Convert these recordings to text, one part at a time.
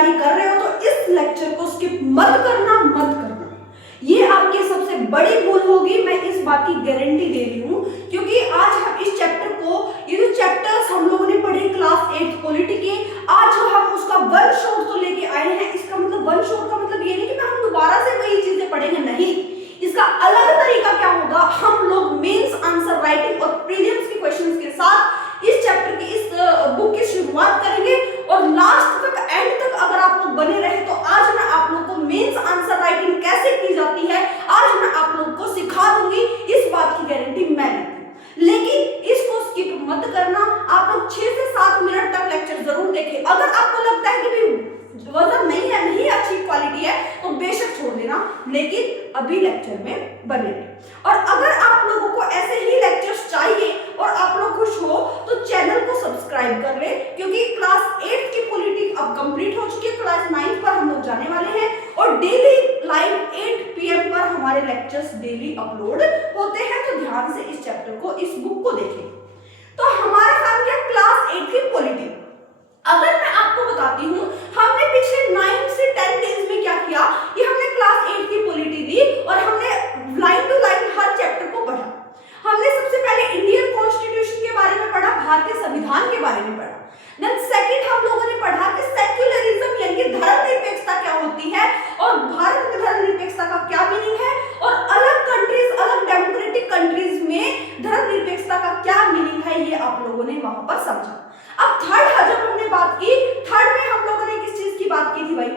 तैयारी कर रहे हो तो इस लेक्चर को स्किप मत करना, मत करना। ये आपकी सबसे बड़ी भूल होगी, मैं इस बात की गारंटी दे रही हूँ, क्योंकि आज हम इस चैप्टर को, ये जो चैप्टर्स हम लोगों ने पढ़े क्लास 8 पॉलिटी के, आज जो हम उसका वन शॉट तो लेके आए हैं। इसका मतलब वन शॉट का मतलब ये नहीं कि हम दोबारा से वही चीजें पढ़ेंगे, नहीं। इसका अलग तरीका क्या होगा, हम लोग मेंस आंसर राइटिंग और प्रीलिम्स के क्वेश्चंस के साथ इस चैप्टर की, इस बुक की शुरुआत करेंगे और लास्ट तक, एंड तक अगर आप लोग बने रहे तो आज मैं आप लोग को मेंस आंसर राइटिंग कैसे की जाती है, आज मैं आप लोग को सिखा दूंगी। इस बात की गारंटी मैं लेती हूँ। लेकिन इसको स्किप मत करना, आप लोग 6 से 7 मिनट तक लेक्चर जरूर देखें। अगर आपको लगता है कि वजन नहीं है, नहीं अच्छी क्वालिटी है, तो बेशक छोड़ देना, लेकिन अभी लेक्चर में बने रहे। और अगर आप लोगों को ऐसे ही लेक्चर्स चाहिए और आप लोग खुश हो तो चैनल को सब्सक्राइब कर लें, क्योंकि क्लास 8 की पॉलिटी अब कंप्लीट हो चुकी है, क्लास 9 पर हम लोग जाने वाले हैं और डेली लाइव 8 PM पर हमारे लेक्चर्स डेली अपलोड होते हैं। तो ध्यान से इस चैप्टर को, इस बुक को देखें। तो हमारा काम क्या, क्लास 8 की पॉलिटी। अगर मैं आपको बताती हूँ हमने पिछले 9 से 10 डेज में क्या किया, कि हमने क्लास 8 की पॉलिटी दी और हमने लाइन टू लाइन हर चैप्टर को पढ़ा। हमने सबसे पहले इंडियन कॉन्स्टिट्यूशन के बारे में पढ़ा, भारतीय संविधान के बारे में पढ़ा। देन सेकंड हम लोगों ने पढ़ा कि सेक्युलरिज्म यानी कि धर्मनिरपेक्षता क्या होती है और भारत में धर्मनिरपेक्षता का क्या मीनिंग है, और अलग कंट्रीज, अलग डेमोक्रेटिक कंट्रीज में धर्मनिरपेक्षता का क्या मीनिंग है, ये आप लोगों ने वहां पर समझा। अब थर्ड जब हमने बात की, थर्ड में हम लोगों ने किस चीज की बात की थी भाई,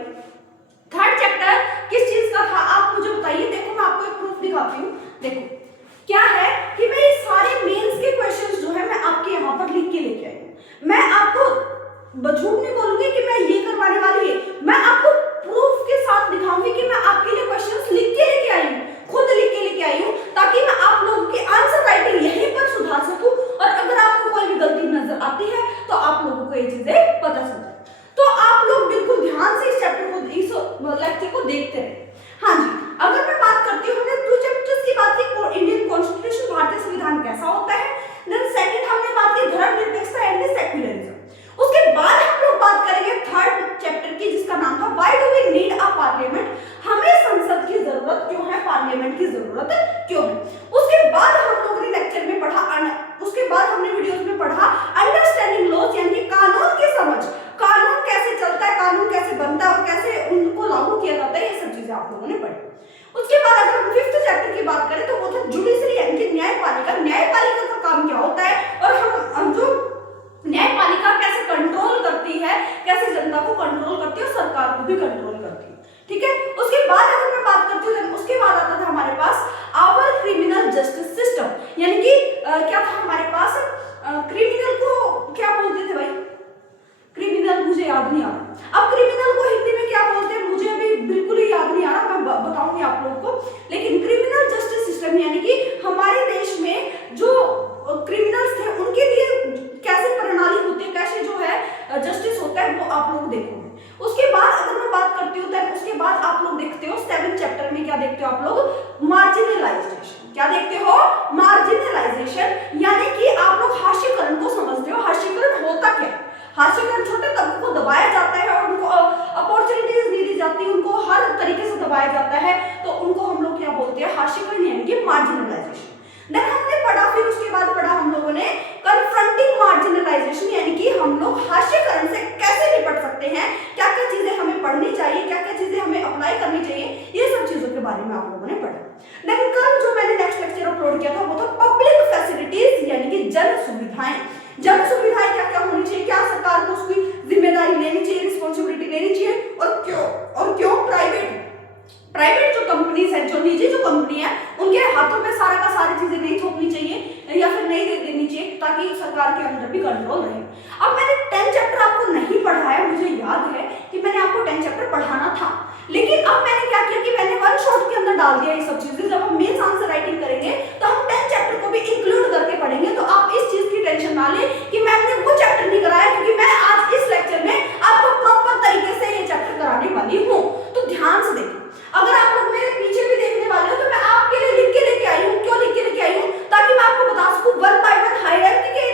थर्ड चैप्टर किस चीज का था, आप मुझे बताइए। देखो मैं आपको एक प्रूफ दिखाती हूँ। देखो क्या है कि मैं ये सारे मेंस के क्वेश्चंस जो है मैं आपके यहाँ पर लिख के लेके आई हूँ। मैं आपको झूठ नहीं बोलूंगी कि मैं ये करवाने वाली है, मैं आपको प्रूफ के साथ दिखाऊंगी कि मैं आपके लिए क्वेश्चंस लिख के लेके आई हूँ, खुद लिख के लेके आई हूँ, ताकि मैं आप लोगों की आंसर राइटिंग यहीं पर सुधार सकूं। और अगर आपको कोई भी गलती नजर आती है तो आप लोगों को ये चीजें पता चल जाए। तो आप लोग बिल्कुल ध्यान से इस चैप्टर को, इस लेक्चर को देखते रहे। हाँ जी, अगर मैं बात करती हूँ, हमने 2 चैप्टर्स की बात की, इंडियन कॉन्स्टिट्यूशन, भारतीय संविधान कैसा होता है। देन सेकंड हमने बात की धर्मनिरपेक्षता एंड सेक्युलरिज्म। उसके बाद हम लोग बात करेंगे थर्ड चैप्टर की, जिसका नाम था why do we need a parliament, हमें संसद की जरूरत क्यों है, पार्लियामेंट की जरूरत क्यों है। उसके बाद हम लोगों ने लेक्चर में पढ़ा, उसके बाद हमने वीडियोस में पढ़ा अंडरस्टैंडिंग लॉज यानी कि कानून की समझ, कानून कैसे चलता है, कानून कैसे बनता है और कैसे उनको लागू किया जाता है, ये सब चीजें आप लोगों ने पढ़ी। उसके बाद अगर हम 5th चैप्टर की बात करें तो वो था जुडिशरी यानी कि न्यायपालिका, न्यायपालिका का काम क्या होता है और हम जो न्यायपालिका कैसे कंट्रोल करती है, कैसे जनता को कंट्रोल करती है और सरकार को भी कंट्रोल करती है। ठीक है, उसके बाद अगर मैं बात करती हूँ, उसके बाद आता था हमारे पास आवर क्रिमिनल जस्टिस सिस्टम, यानी कि क्या था हमारे पास, क्रिमिनल को क्या बोलते थे भाई, क्रिमिनल मुझे याद नहीं आ रहा। अब क्रिमिनल को हिंदी में क्या बोलते हैं मुझे अभी बिल्कुल ही याद नहीं आ रहा, मैं बताऊंगी आप लोगों को। लेकिन क्रिमिनल जस्टिस सिस्टम यानी कि हमारे देश में जो क्रिमिनल्स थे उनके लिए कैसे प्रणाली होती है, कैसे जो है जस्टिस होता है, वो आप लोग देखोगे। उसके बाद अगर मैं बात करती हूँ, उसके बाद आप लोग देखते हो 7th चैप्टर में क्या देखते हो आप लोग, मार्जिनलाइजेशन। क्या देखते हो, मार्जिनलाइजेशन, यानी कि आप लोग हास्यकरण को समझते हो। हास्यकरण होता क्या है, हास्यकरण छोटे तबकों को दबाया जाता है और उनको अपॉर्चुनिटीज नहीं दी जाती, उनको हर तरीके से दबाया जाता है, तो उनको हम लोग क्या बोलते हैं, हास्यकरण यानी कि मार्जिनलाइजेशन। देन हमने पढ़ा, फिर उसके बाद पढ़ा हम लोगों ने कन्फ्रंटिंग मार्जिनलाइजेशन, यानी कि हम लोग हास्यकरण से कैसे निपट सकते हैं, क्या क्या चीजें हमें पढ़नी चाहिए, क्या क्या चीजें हमें अप्लाई करनी चाहिए, ये सब चीजों के बारे में आप लोगों ने पढ़ा। देन कल जो मैंने नेक्स्ट लेक्चर अपलोड किया था वो था पब्लिक फैसिलिटीज यानी कि जन सुविधाएं। जन सुविधाएं क्या क्या होनी चाहिए, क्या सरकार को उसकी जिम्मेदारी लेनी चाहिए, रिस्पॉन्सिबिलिटी लेनी चाहिए, और क्यों प्राइवेट जो कंपनीज है, जो निजी जो कंपनी है, उनके हाथों में सारा का सारी चीजें नहीं थोपनी चाहिए या फिर नहीं दे देनी चाहिए, ताकि सरकार के अंदर भी कंट्रोल रहे। अब मैंने 10 चैप्टर आपको नहीं पढ़ाया, मुझे याद है कि मैंने आपको 10 चैप्टर पढ़ाना था, लेकिन अब मैंने क्या किया कि मैंने वन शॉट के अंदर डाल दिया ये सब चीजें। जब हम मेंस आंसर राइटिंग करेंगे तो हम 10 चैप्टर को भी इंक्लूड करके पढ़ेंगे, तो आप इस चीज की टेंशन ना लें कि मैंने वो चैप्टर नहीं कराया, क्योंकि मैं आज इस लेक्चर में आपको प्रॉपर तरीके से ये चैप्टर कराने वाली हूँ। तो ध्यान से देखिए, अगर आप लोग मेरे पीछे भी देखने वाले हो तो मैं आपके लिए लिख के लेके आई हूँ। क्यों लिख के लेके आई हूँ, ताकि मैं आपको बता सकूं वन बाय वन हायरार्की के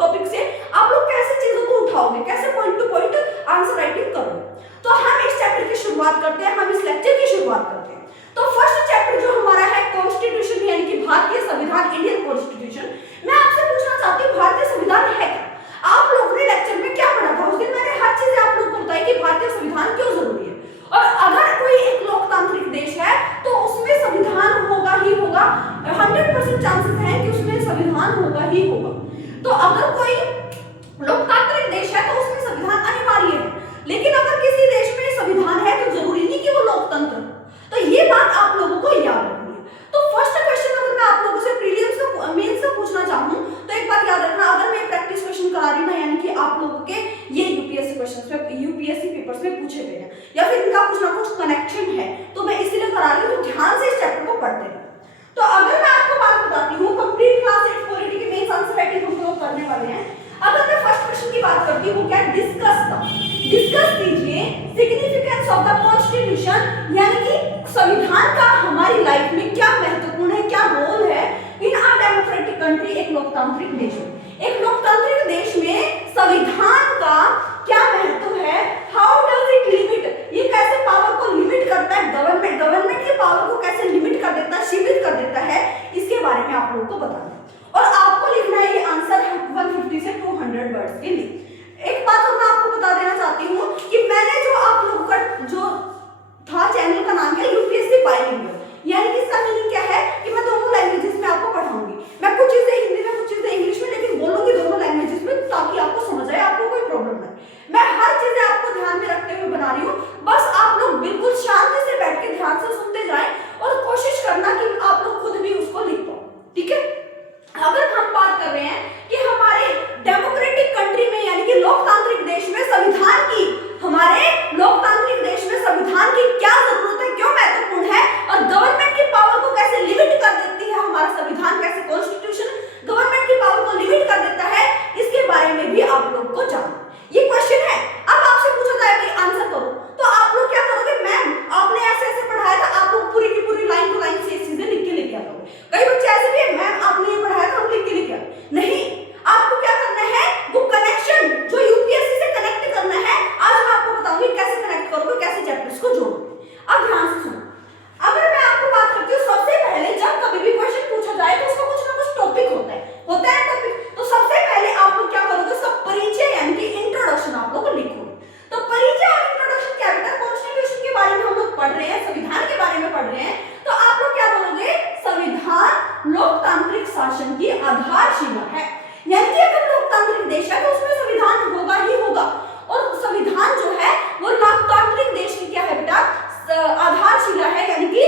टॉपिक से आप लोग कैसे चीजों को उठाओगे, कैसे point two point answer writing करोगे। तो आप लोगों के ये यूपीएससी क्वेश्चंस में, यूपीएससी पेपर्स में पूछे गए हैं, या फिर इनका कुछ ना कुछ कनेक्शन है, तो मैं इसीलिए करा रही हूँ। तो ध्यान से इस चैप्टर को पढ़ते हैं। तो अगर मैं आपको बात बताती हूँ, कंप्लीट क्लास 8 पॉलिटी के मेंस आंसर राइटिंग हम लोग करने वाले हैं। अगर मैं फर्स्ट क्वेश्चन की बात करती हूँ, वो क्या है, डिस्कस कीजिए सिग्निफिकेंस ऑफ द कॉन्स्टिट्यूशन, यानी कि संविधान का हमारी लाइफ में क्या महत्वपूर्ण है, क्या रोल है इन अ डेमोक्रेटिक कंट्री, एक लोकतांत्रिक देश में। एक लोकतांत्रिक देश में संविधान का क्या महत्व है, हाउ डज इट लिमिट, ये कैसे पावर को लिमिट करता है, गवर्नमेंट की पावर को कैसे लिमिट कर देता है, सीमित कर देता है, इसके बारे में आप लोगों को बताना है। और आपको लिखना है ये आंसर 150 से 200 वर्ड्स के लिए। एक बात और मैं आपको बता देना चाहती हूँ कि मैंने जो आप लोगों का जो था चैनल का नाम है यूपीएससी बाइलिंगुअल, यानी कि इसका मीनिंग क्या है कि मैं दोनों लैंग्वेजेस में आपको पढ़ाऊंगी। मैं कुछ चीजें हिंदी में, कुछ चीजें इंग्लिश में, लेकिन बोलूंगी दोनों लैंग्वेजेस में, ताकि आपको समझ आए, आपको कोई प्रॉब्लम ना है। मैं हर चीजें आपको ध्यान में रखते हुए बना रही हूँ, बस आप लोग बिल्कुल शांति से बैठ के ध्यान से सुनते जाएं और कोशिश करना कि आप लोग खुद भी उसको लिख पाओ, ठीक है। अगर हम बात कर रहे हैं कि हमारे डेमोक्रेटिक कंट्री में, यानी कि लोकतांत्रिक देश में संविधान की, हमारे लोकतांत्रिक देश में संविधान की क्या जरूरत है, क्यों महत्वपूर्ण है, और गवर्नमेंट की पावर को कैसे लिमिट कर देती है हमारा संविधान, कैसे कॉन्स्टिट्यूशन गवर्नमेंट की पावर को लिमिट कर देता है, इसके बारे में भी आप लोग को जानना। ये क्वेश्चन है, अब आपसे पूछा जाएगा कि आंसर करो, तो आप लोग क्या करोगे, मैम आपने ऐसे ऐसे पढ़ाया था, आप लोग पूरी की पूरी लाइन टू लाइन से चीजें लिख के लेके आओगे। कई बच्चे ऐसे भी है, मैम आपने ये पढ़ाया था, हम लिख के लेके आए। नहीं, आपको क्या करना है, वो कनेक्शन जो यूपीएससी से कनेक्ट करना है, आज मैं आपको बताऊंगी कैसे कनेक्ट करोगे, कैसे चैप्टर्स को जोड़ोगे। अब ध्यान से सुनो, अगर मैं आपको बात करती हूँ, सबसे पहले जब कभी भी क्वेश्चन पूछा जाए तो उसका कुछ ना कुछ टॉपिक होता है टॉपिक। तो सबसे पहले आप लोग क्या करोगे, सब परिचय यानी कि इंट्रोडक्शन आप लोग लिखोगे। तो परिचय और इंट्रोडक्शन क्या बेटा, कॉन्स्टिट्यूशन के बारे में हम लोग पढ़ रहे हैं, संविधान के बारे में पढ़ रहे हैं, तो आप लोग क्या बोलोगे, संविधान लोकतांत्रिक शासन की आधारशिला है। यानी कि अगर लोकतांत्रिक देश है तो उसमें संविधान होगा ही होगा, और संविधान जो है वो लोकतांत्रिक देश की क्या है बेटा, आधारशिला है, यानी कि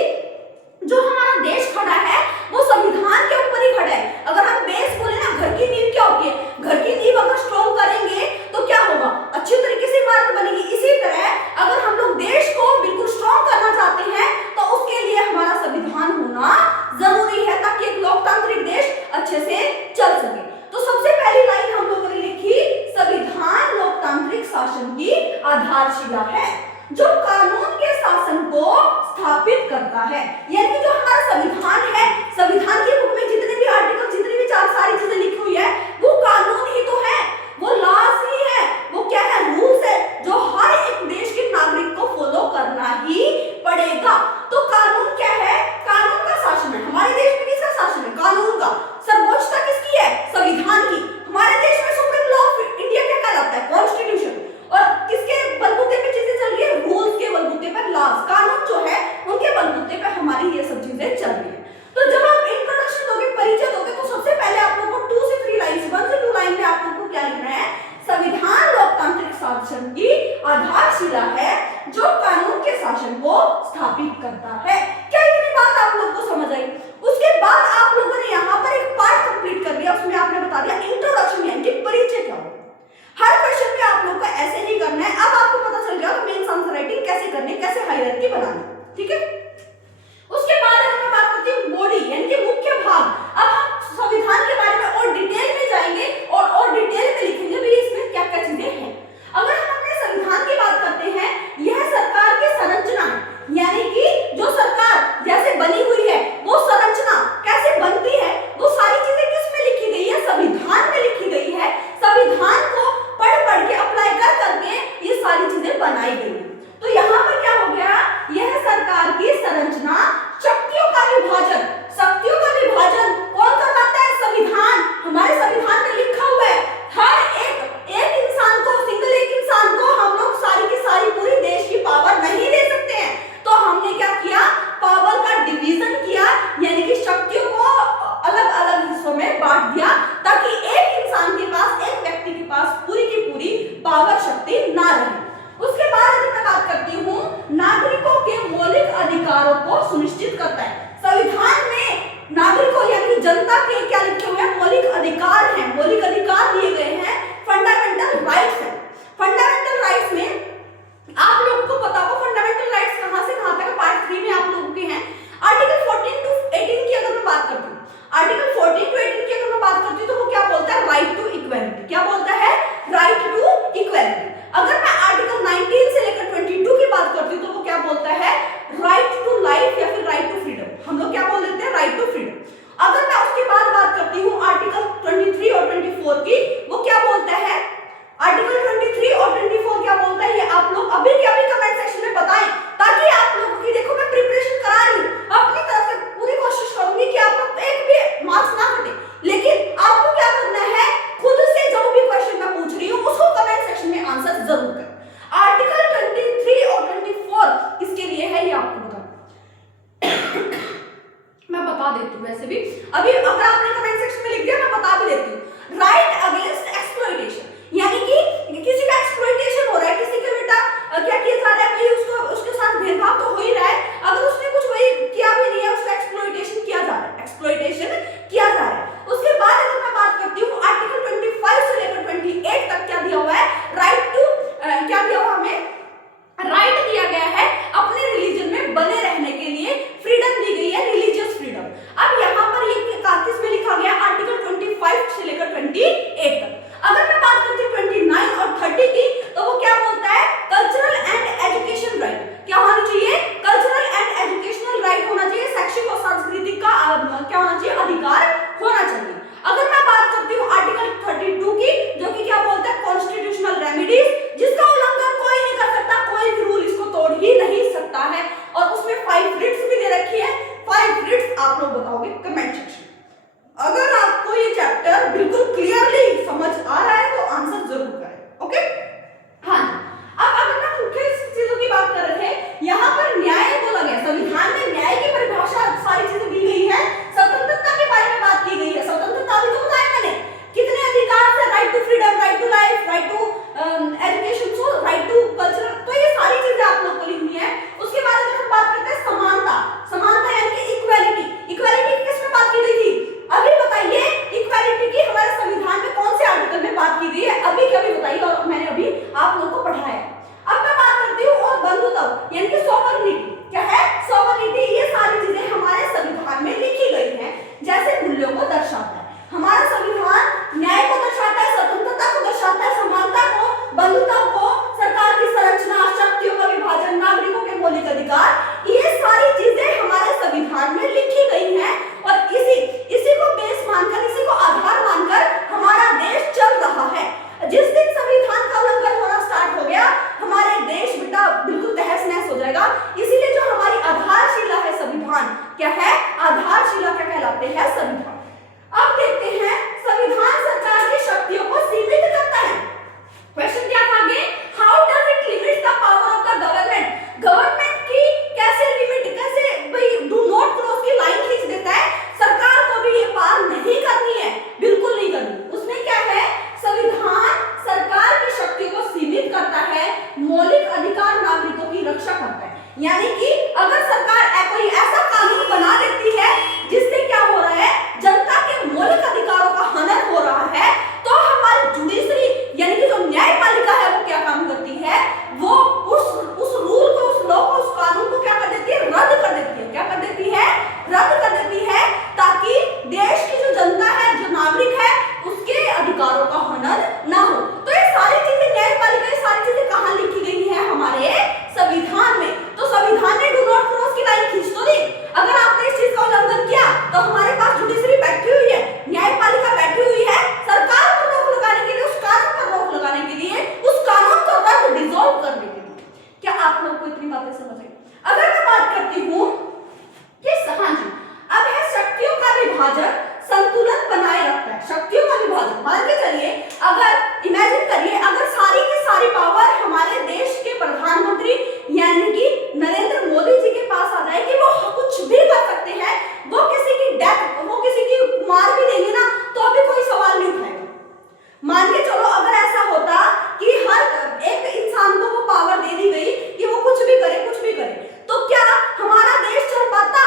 जो हमारा देश खड़ा है वो संविधान के ऊपर ही खड़ा है। अगर हम बेस बोले ना, घर की नींव क्या होती है, घर की नींव अगर स्ट्रॉन्ग करेंगे तो क्या होगा, अच्छी तरीके से इमारत बनेगी। इसी तरह अगर हम लोग देश को बिल्कुल स्ट्रॉन्ग करना चाहते हैं तो उसके लिए हमारा संविधान होना जरूरी है, ताकि एक लोकतांत्रिक देश अच्छे से चल सके। तो सबसे पहली लाइन हम लोगों ने लिखी, संविधान लोकतांत्रिक शासन की आधारशिला है, जो कानून के शासन को स्थापित करता है। यानी जो हमारा संविधान है, संविधान की बुक में जितने भी आर्टिकल, जितनी भी सारी चीजें लिखी हुई है, वो कानून ही तो है, वो लॉज ही है, वो क्या है, रूल्स है, जो हर एक देश के नागरिक को फॉलो करना ही पड़ेगा। तो कानून क्या है, कानून का शासन है। हमारे देश में किसका शासन है, कानून का। सर्वोच्चता किसकी है, संविधान की। हमारे देश में सुप्रीम लॉ ऑफ इंडिया क्या कहलाता है, कॉन्स्टिट्यूशन। और किसके बलबूते पे चीजें चल रही है, रूल्स के बलबूते पे, लॉज, कानून जो है उनके बलबूते पे हमारी ये सब चीजें चल रही है। तो जब आप इंट्रोडक्शन दोगे, परिचय दोगे, तो सबसे पहले आप लोगों को 2 से 3 लाइंस, 1 से 2 लाइन में आप लोगों को क्या लिखना है, संविधान लोकतांत्रिक शासन की आधारशिला है, जो कानून के शासन को स्थापित करता है। क्या इतनी बात आप लोग को समझ आई? उसके बाद आप लोगों ने यहाँ पर एक पार्ट कंप्लीट कर लिया, उसमें आपने बता दिया इंट्रोडक्शन यानी कि परिचय क्या होता है। हर क्वेश्चन में आप लोग को ऐसे नहीं करना है। अब आपको पता चल गया कि मेंस आंसर राइटिंग कैसे करनी है, कैसे हायरार्की बनानी, ठीक है। उसके बाद अगर मैं बात करती हूँ बॉडी यानी कि मुख्य भाग, अब हम संविधान के बारे में और डिटेल में जाएंगे और डिटेल में लिखेंगे भी इसमें क्या क्या चीजें हैं। अगर हम अपने संविधान की बात करते हैं, यह सरकार की संरचना है, यानी कि जो सरकार जैसे बनी हुई है, वो संरचना कैसे बनती है, वो सारी चीजें किसमें लिखी गई है, संविधान में लिखी गई है। संविधान को पढ़ के अप्लाई करके ये सारी चीजें बनाई गई है। तो यहाँ पर क्या हो गया, यह सरकार की संरचना, शक्तियों का विभाजन, शक्तियों का विभाजन कौन करवाता है, संविधान। हमारे संविधान में लिखा हुआ है, हर एक इंसान को, सिंगल एक इंसान को हम लोग सारी की सारी पूरी देश की पावर नहीं दे सकते हैं। तो हमने क्या किया, पावर का डिवीजन किया, यानी कि शक्तियों को अलग अलग हिस्सों में बांट दिया, ताकि एक इंसान के पास, एक व्यक्ति के पास पूरी की पूरी पावर शक्ति ना रहे। उसके बाद अगर मैं बात करती हूँ, नागरिकों के मौलिक अधिकारों को सुनिश्चित करता है। संविधान में नागरिकों यानी कि जनता के क्या लिखे हुए हैं, मौलिक अधिकार हैं, मौलिक अधिकार दिए गए हैं, फंडामेंटल बंधुताओं को, सरकार की संरचना, शक्तियों का विभाजन, नागरिकों के मौलिक अधिकार, ये सारी चीजें हमारे संविधान में लिखी गई हैं और इसी को बेस मानकर, इसी को आधार मानकर हमारा देश चल रहा है। जिस दिन संविधान का उल्लंघन होना स्टार्ट हो गया, हमारे देश बेटा बिल्कुल तहस नहस हो जाएगा। इसीलिए जो हमारी आधारशिला है संविधान, क्या है आधारशिला, क्या कहलाते हैं संविधान। अब देखते हैं संविधान सरकार की शक्तियों को सीमित करता है। क्वेश्चन क्या था आगे, how does it limit the power of the government. Government की कैसे लिमिट, कैसे भाई डू नॉट क्रॉस की लाइन खींच देता है। सरकार को भी ये पार नहीं करनी है, बिल्कुल नहीं करनी। उसमें क्या है, संविधान सरकार की शक्तियों को सीमित करता है, मौलिक अधिकार नागरिकों की रक्षा करता है। यानी कि अगर सरकार कोई ऐसा कानून बना देती है जिससे क्या हो रहा है, जनता के मौलिक अधिकारों का हनन हो रहा है, तो हमारी जुडिशरी यानी कि जो न्यायपालिका है वो क्या काम करती है, वो उस रूल को, उस लॉ को, उस कानून को क्या कर देती है, रद्द कर देती है। क्या कर देती है, रद्द कर देती है, ताकि देश की जो जनता है, जो नागरिक है, उसके अधिकारों का हनन ना हो। तो ये सारी चीजें न्यायपालिका, ये सारी चीजें कहाँ लिखी गई है, हमारे संविधान में। तो संविधान ने डू नॉट क्रॉस की लाइन खींच तो दी। अगर आपने इस चीज का उल्लंघन किया तो हमारे पास जुडिशरी बैठी हुई है, न्यायपालिका बैठी हुई है, सरकार पर रोक लगाने के लिए, उस कानून पर रोक लगाने के लिए, उस कानून को रद्द, डिसॉल्व करने के लिए। क्या आप लोग को इतनी बातें समझ आई? अगर मैं बात करती हूँ कि हाँ जी, अब है शक्तियों का विभाजन संतुलन बनाए रखता है। शक्तियों का विभाजन, मान के चलिए, अगर इमेजिन करिए, अगर सारी की सारी पावर हमारे देश के प्रधानमंत्री यानी कि नरेंद्र मोदी जी के पास आ जाए कि वो कुछ भी कर सकते हैं, वो किसी की डेथ, वो किसी की मार भी देंगे ना, तो अभी कोई सवाल नहीं उठाएगा। मान के चलो अगर ऐसा होता कि हर एक इंसान को वो पावर दे दी गई कि वो कुछ भी करे, कुछ भी करे, तो क्या हमारा देश चल पाता?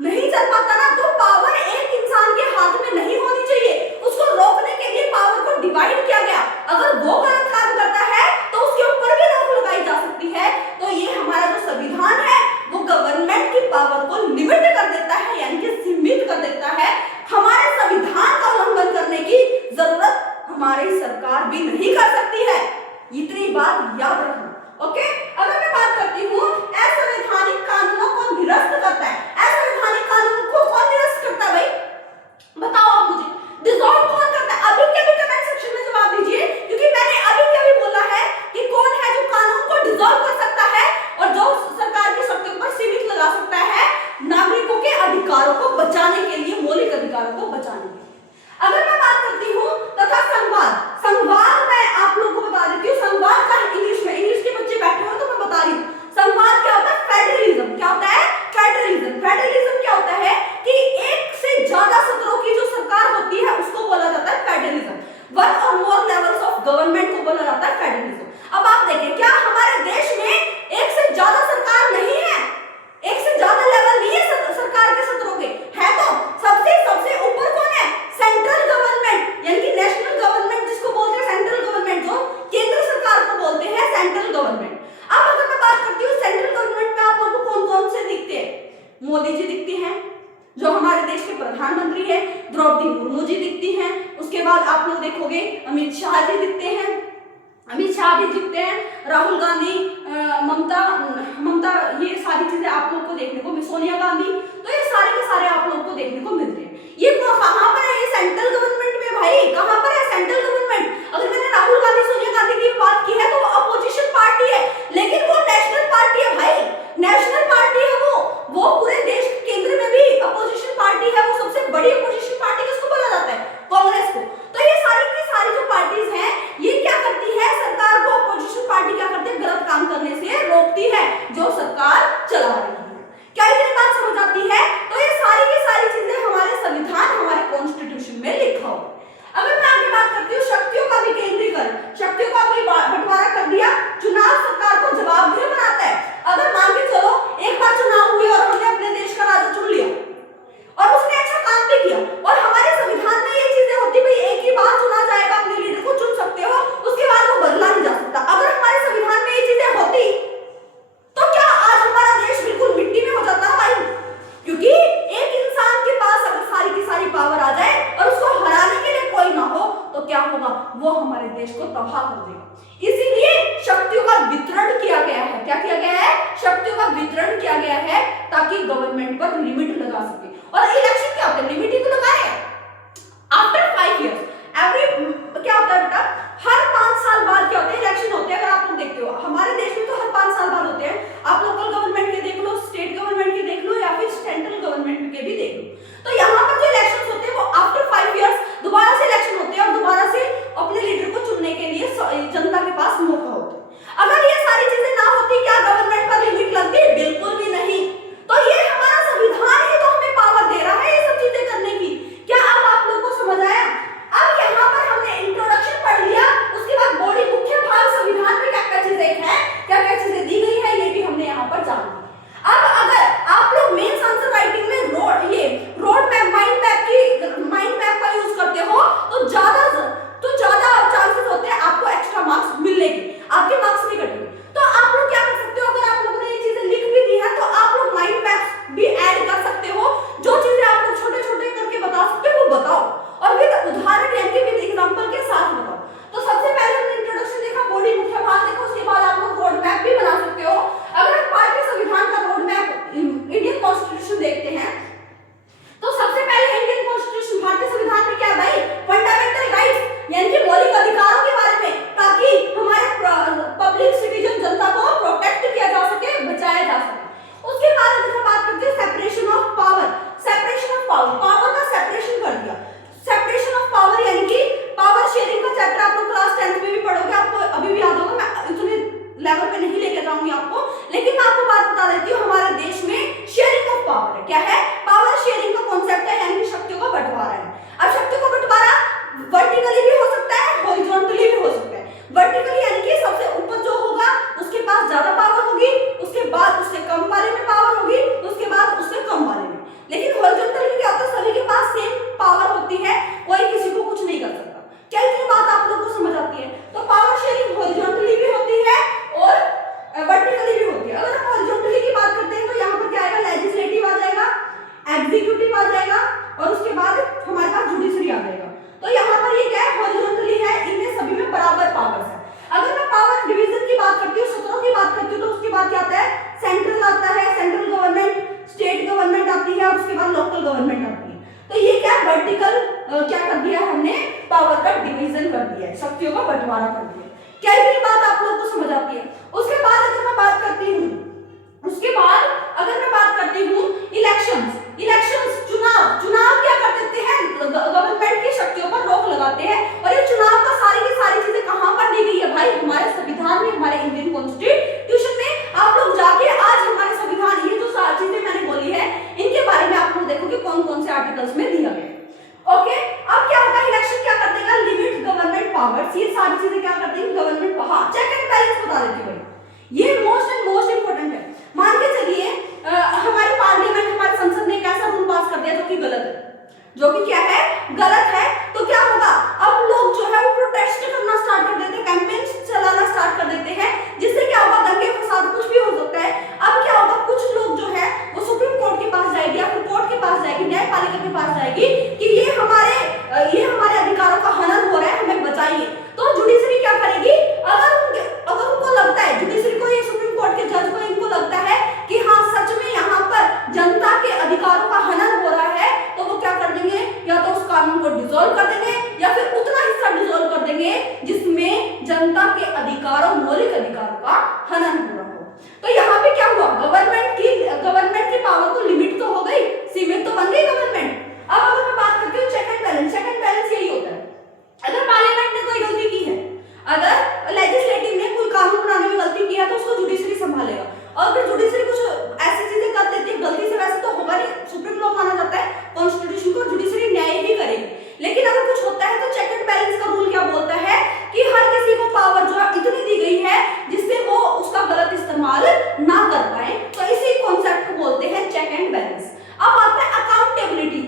नहीं चल पाता ना। तो पावर एक इंसान के हाथ में नहीं होनी चाहिए, उसको रोकने के लिए पावर को डिवाइड किया गया। अगर वो गलत काम करता है तो उसके ऊपर भी रोक लगाई जा सकती है। तो ये हमारा जो संविधान है वो गवर्नमेंट की पावर को लिमिट कर देता है, यानी कि सीमित कर देता है। हमारे संविधान का उल्लंघन करने की जरूरत हमारी सरकार भी नहीं कर सकती है, इतनी बात याद रखना। ओके, अगर मैं बात करती हूँ असंवैधानिक कानूनों को निरस्त करता है। असंवैधानिक कानून को कौन निरस्त करता है भाई, बताओ आप मुझे। डिसॉल्व कौन करता है? अभी के भी कमेंट सेक्शन में जवाब दीजिए, क्योंकि मैंने अभी क्या भी बोला है कि कौन है जो कानून को डिसॉल्व कर सकता है और जो सरकार की शक्तियों पर सीमित लगा सकता है, नागरिकों के अधिकारों को बचाने के लिए, मौलिक अधिकारों को बचाने के लिए। अगर मैं बात करती हूँ तथा संवाद, संवाद मैं आप लोगों को बता देती हूँ। संवाद का इंग्लिश में, इंग्लिश के बच्चे बैठे हो तो मैं बता रही हूँ। संवाद क्या होता है? फेडरलिज्म। क्या होता है? फेडरलिज्म। फेडरलिज्म क्या होता है कि एक से ज्यादा सत्रों की जो सरकार होती है उसको बोला जाता है फेडरलिज्म। वन और मोर लेवल्स ऑफ गवर्नमेंट को बोला जाता है फेडरलिज्म। अब आप देखें, क्या हमारे देश में एक से ज्यादा सरकार नहीं है? एक से ज्यादा लेवल नहीं है सरकार के सत्रों के, है तो सबसे ऊपर कौन है? सेंट्रल गवर्नमेंट, यानी कि नेशनल गवर्नमेंट जिसको बोलते हैं, सेंट्रल गवर्नमेंट जो केंद्र सरकार को बोलते हैं सेंट्रल गवर्नमेंट। अब अगर मैं बात करती हूँ सेंट्रल गवर्नमेंट में आप लोगों को कौन कौन से दिखते हैं? मोदी जी दिखते हैं, जो हमारे देश के प्रधानमंत्री है, द्रौपदी मुर्मू जी दिखती हैं, उसके बाद आप लोग देखोगे अमित शाह जी दिखते हैं, अमित शाह भी दिखते हैं, राहुल गांधी, ममता, ये सारी चीजें आप लोग को देखने को, सोनिया गांधी, तो ये सारे के सारे आप लोग को देखने को मिलते हैं। ये कहाँ पर है? ये सेंट्रल गवर्नमेंट में भाई, कहाँ पर है सेंट्रल गवर्नमेंट? अगर मैंने राहुल गांधी, सोनिया गांधी की बात की है तो वो अपोजिशन पार्टी है, लेकिन वो नेशनल पार्टी है भाई, नेशनल पार्टी है वो पूरे देश के केंद्र में भी अपोजिशन पार्टी है। वो सबसे बड़ी अपोजिशन पार्टी किसको बोला जाता है? कांग्रेस को। तो ये सारी की सारी जो पार्टीज हैं, ये क्या करती है? सरकार को, अपोजिशन पार्टी क्या करती है? गलत काम करने से रोकती है जो सरकार चला रही है। क्या इतनी बात समझ आती है? तो ये सारी की सारी चीजें हमारे संविधान, हमारे कॉन्स्टिट्यूशन में लिखा हो। अगर मैं आगे बात करती हूँ शक्तियों का विकेंद्रीकरण, तबाह कर देगा। इसीलिए शक्तियों का वितरण किया गया है। क्या किया गया है? शक्तियों का वितरण किया गया है ताकि गवर्नमेंट पर लिमिट लगा सके। और इलेक्शन क्या होता है? लिमिट ही तो लगा है। आफ्टर 5 इयर्स एवरी क्या होता है बेटा, हर 5 साल बाद क्या होता है? इलेक्शन होते हैं। अगर आप लोग देखते हो हमारे देश में तो हर 5 साल बाद होते हैं। आप लोकल गवर्नमेंट के देख लो, स्टेट गवर्नमेंट के देख लो, या फिर सेंट्रल गवर्नमेंट के भी देख लो। तो यहाँ पर जो इलेक्शन होते हैं वो आफ्टर 5 इयर्स दोबारा से इलेक्शन होते हैं और दोबारा से अपने लीडर को चुनने के लिए जनता के पास मौका होता है। अगर ये सारी चीजें ना होती, क्या गवर्नमेंट पर लिमिट लगती? बिल्कुल भी नहीं। तो ये हमारा संविधान ही तो हमें पावर दे रहा है ये सब चीजें करने की। क्या अब आप लोगों को समझ आया? अब यहाँ पर हमने इंट्रोडक्शन पढ़ लिया, उसके बाद बॉडी मुख्य भाग संविधान में क्या क्या चीजें हैं, क्या क्या चीजें दी गई है, ये भी हमने यहाँ पर जान लिया। अब अगर आप लोग मेंस आंसर राइटिंग में रोड मैप, माइंड मैप का यूज करते हो तो ज्यादा चांसेस होते हैं आपको एक्स्ट्रा मार्क्स मिलने के, आपके मार्क्स नहीं कटेंगे। तो आप लोग क्या कर सकते हो, अगर आप लोगों ने ये चीजें लिख भी दी है तो आप लोग माइंड मैप्स भी ऐड कर सकते हो। जो चीजें आप लोग छोटे छोटे करके बता सकते हो वो बताओ, और फिर उदाहरण यानी कि विद एग्जांपल के साथ बताओ। तो सबसे पहले हमने इंट्रोडक्शन देखा, बॉडी मुख्य भाग देखो, उसके बाद आप लोग रोड मैप भी बना सकते हो। अगर हम भारतीय संविधान का रोड मैप, इंडियन कॉन्स्टिट्यूशन देखते हैं तो सबसे पहले इंडियन कॉन्स्टिट्यूशन, भारतीय संविधान में क्या है भाई? फंडामेंटल राइट्स यानी कि मौलिक अधिकारों के बारे में, ताकि हमारे पब्लिक सिटीजन जनता को प्रोटेक्ट किया जा सके, बचाया जा सके। उसके बाद अगर हम बात करते हैं सेपरेशन ऑफ पावर, पावर का सेपरेशन कर दिया। सेपरेशन ऑफ पावर यानी कि पावर शेयरिंग का चैप्टर आप लोग क्लास 10th में भी पढ़ोगे, आपको अभी भी याद होगा। मैं इतने लेवल पे नहीं लेके जाऊंगी आपको, लेकिन मैं आपको बात बता देती हूँ। हमारे देश में शेयरिंग ऑफ पावर है। क्या है? पावर शेयरिंग का कॉन्सेप्ट है, यानी कि शक्तियों का बंटवारा है। अब शक्तियों का बंटवारा वर्टिकली भी हो सकता है, हॉरिजॉन्टली भी हो सकता है। वर्टिकली यानी कि सबसे ऊपर जो होगा उसके पास ज्यादा पावर होगी, उसके बाद उससे कम वाले में पावर होगी, उसके बाद उससे कम वाले में। लेकिन हॉरिजॉन्टल में क्या होता है? सभी के पास सेम पावर होती है, कोई किसी को कुछ नहीं कर सकता। क्या इतनी बात आप लोगों को समझ आती है? तो पावर शेयरिंग हॉरिजॉन्टली भी होती है और वर्टिकली भी होती है। अगर हम हॉरिजॉन्टली की बात करते हैं तो यहाँ पर क्या आएगा? लेजिस्लेटिव आ जाएगा, एग्जीक्यूटिव आ जाएगा, और उसके बाद हमारे पास जुडिशरी आ जाएगा। तो यहाँ पर ये क्या है? हॉरिजॉन्टली है, इनमें सभी में बराबर पावर्स है। अगर मैं पावर डिवीजन की बात करती हूँ, सूत्रों की बात करती हूँ, तो उसके बाद क्या आता है? सेंट्रल आता है, सेंट्रल गवर्नमेंट, स्टेट गवर्नमेंट आती है, और उसके बाद लोकल गवर्नमेंट आती है। तो ये क्या वर्टिकल क्या कर दिया हमने? पावर का डिवीजन कर दिया है, शक्तियों का बंटवारा कर दिया है। क्या ये बात आप लोगों को समझ आती है? उसके बाद अगर मैं बात करती हूँ इलेक्शंस, चुनाव क्या कर देते हैं? गवर्नमेंट की शक्तियों पर रोक लगाते हैं। और ये चुनाव का सारी की सारी चीजें कहां पर दी गई है भाई? हमारे संविधान में, हमारे इंडियन कॉन्स्टिट्यूशन में। आप लोग जाके आज हमारे संविधान, ये जो सारी चीजें मैंने बोली है, इनके बारे में आप लोग देखो कि कौन कौन से आर्टिकल्स में दिया गया है। ओके, अब क्या होगा? इलेक्शन क्या कर देगा? Limit government powers. ये सारी चीजें क्या कर देंगे? Government power. Check and balance बता देती हूँ, ये मोस्ट इंपोर्टेंट है। मान के चलिए हमारी पार्लियामेंट, हमारे संसद ने कैसा रूल पास कर दिया जो कि गलत है, जो कि क्या है? गलत है। तो क्या होगा? अब लोग जो है वो प्रोटेस्ट करना स्टार्ट कर देते हैं, कैंपेन चलाना स्टार्ट कर देते हैं, जिससे क्या होगा? दंगे फसाद कुछ भी हो सकता है। अब क्या होगा? कुछ लोग जो है वो सुप्रीम कोर्ट के पास जाएगी, या फिर कोर्ट के पास जाएगी, न्यायपालिका के पास जाएगी कि ये हमारे अधिकारों का हनन हो रहा है, हमें बचाइए। तो जुडिशरी क्या करेगी? अगर उनको लगता है, जुडिशरी को, ये सुप्रीम कोर्ट के जज को, इनको लगता है कि हाँ सच में यहाँ पर जनता के अधिकारों का हनन हो रहा है, तो वो क्या कर देंगे? या तो उस कानून को डिसॉल्व कर देंगे, या फिर उतना हिस्सा डिसॉल्व कर देंगे जिसमें जनता के अधिकारों, मौलिक अधिकारों का हनन हो रहा हो। तो यहाँ पे क्या हुआ? गवर्नमेंट की पावर को लिमिट तो हो गई, सीमित तो बन गई गवर्नमेंट। अब अगर मैं बात करती हूँ चेक एंड बैलेंस यही होता है। अगर पार्लियामेंट ने कोई गलती की है, अगर लेजिस्लेटिव ने कोई कानून बनाने में गलती की है, तो उसको जुडिशरी संभालेगा। और अगर जुडिशरी कुछ ऐसी चीजें कर देती है गलती से, वैसे तो होगा नहीं, सुप्रीम लॉ माना जाता है कॉन्स्टिट्यूशन को, जुडिशरी न्याय ही करेगी। लेकिन अगर कुछ होता है तो चेक एंड बैलेंस का रूल क्या बोलता है कि हर किसी को पावर जो है इतनी दी गई है जिससे वो उसका गलत इस्तेमाल ना कर पाए। तो इसी कॉन्सेप्ट को बोलते हैं चेक एंड बैलेंस। अब आता है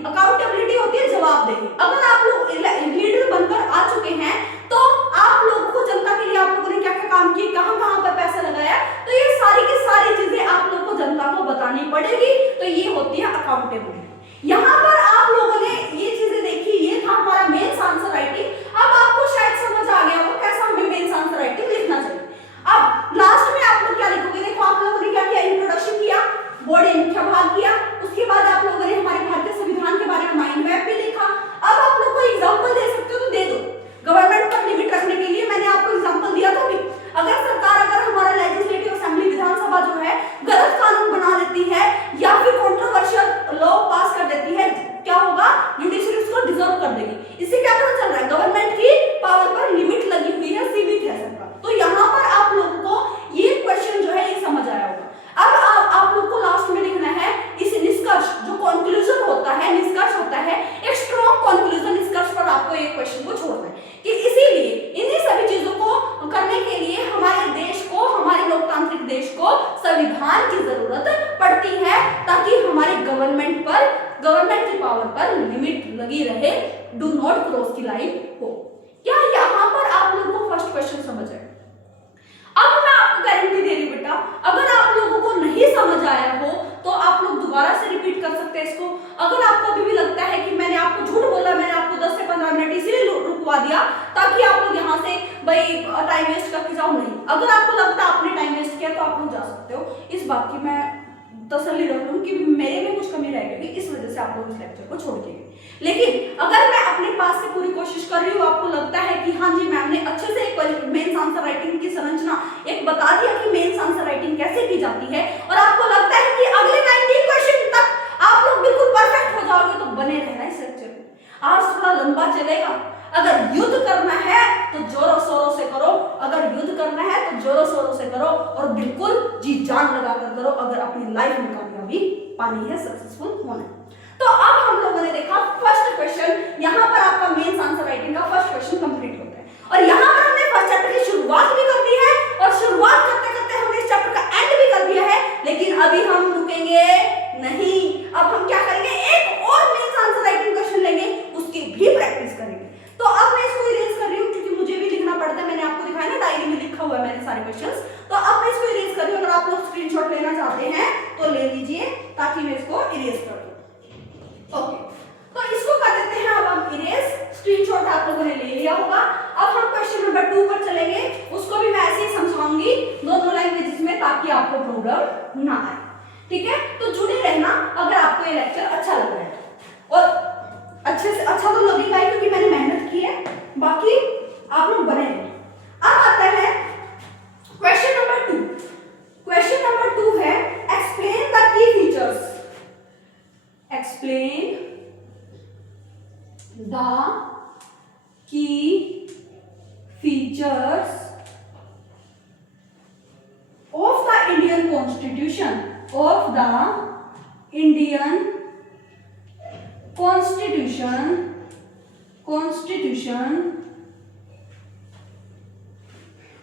अकाउंटेबिलिटी होती है जवाबदेही। अगर आप लोग लीडर बनकर आ चुके हैं तो आप लोगों को, जनता के लिए आप लोगों ने क्या क्या काम किए, कहां कहां पर पैसा लगाया, तो ये सारी की सारी चीजें आप लोगों को जनता को बतानी पड़ेगी। तो ये होती है अकाउंटेबिलिटी। यहाँ पर आप लोगों ने ये चीजें देखी, ये था हमारा मेंस आंसर राइटिंग। अब आपको शायद समझ आ गया हो कैसा हमें गवर्नमेंट की पावर पर लिमिट लगी रहे, डू नॉट क्रॉस की लाइन हो। क्या यहाँ पर आप लोगों को फर्स्ट क्वेश्चन समझ आया? अब मैं आपको गारंटी दे रही बेटा, अगर आप लोगों को नहीं समझ आया हो तो आप लोग दोबारा से रिपीट कर सकते हैं इसको। अगर आपको अभी भी लगता है कि मैंने आपको झूठ बोला, मैंने आपको 10 से 15 मिनट इसीलिए रुकवा दिया ताकि आप लोग यहाँ से भाई टाइम वेस्ट करके जाओ, नहीं। अगर आपको लगता है आपने टाइम वेस्ट किया तो आप लोग जा सकते हो। इस बात की मैं तसल्ली रख लूं कि मेरे में कुछ कमी रह गई, इस वजह से आप लोग इस लेक्चर को छोड़ दिए। लेकिन अगर मैं अपने पास से पूरी कोशिश कर रही हूँ, आपको लगता है कि हाँ जी मैम ने अच्छे से एक मेंस आंसर राइटिंग की संरचना एक बता दिया कि मेंस आंसर राइटिंग कैसे की जाती है, और आपको लगता है कि अगले 19 क्वेश्चन तक आप लोग बिल्कुल परफेक्ट हो जाओगे, तो बने रहना इस लेक्चर में। आज थोड़ा लंबा चलेगा। अगर युद्ध करना है तो जोरों शोरों से करो, अगर युद्ध करना है तो जोरों शोरों से करो और बिल्कुल जी जान लगाकर करो, अगर अपनी लाइफ में कामयाबी पानी है, सक्सेसफुल होना है। तो अब हम लोगों ने देखा फर्स्ट क्वेश्चन, यहाँ पर आपका मेंस आंसर राइटिंग का फर्स्ट क्वेश्चन कंप्लीट होता है, और यहाँ पर हमने फर्स्ट चैप्टर की शुरुआत भी कर दी है, और शुरुआत करते करते हमने इस चैप्टर का एंड भी कर दिया है। लेकिन अभी हम रुकेंगे नहीं, अब हम क्या करेंगे, एक और मेंस आंसर राइटिंग क्वेश्चन लेंगे, उसकी भी प्रैक्टिस करेंगे। तो अब मैं इसको इरेज कर रही हूँ क्योंकि मुझे भी लिखना पड़ता है, मैंने आपको दिखाया ना डायरी में लिखा हुआ है मैंने सारे क्वेश्चंस, तो अब मैं इसको इरेज कर रही हूँ। अगर आप लोग स्क्रीनशॉट लेना चाहते हैं तो ले लीजिए ताकि मैं इसको इरेज कर दूं। ओके, तो इसको कर देते हैं अब हम इरेज। स्क्रीनशॉट आप लोगों ने ले लिया होगा। अब हम क्वेश्चन नंबर 2 पर चलेंगे, उसको भी मैं ऐसे ही समझाऊंगी दोनों लैंग्वेजेस में ताकि आपको प्रॉब्लम ना आए, ठीक है? तो जुड़े रहना अगर आपको ये लेक्चर अच्छा लग रहा है, और अच्छे से अच्छा तो लगेगा ही क्योंकि मैंने मेहनत की है, बाकी आप लोग बने रहे। अब आता है क्वेश्चन नंबर 2। क्वेश्चन नंबर 2 है explain the key features, explain the key features of the Indian constitution, of the Indian Constitution.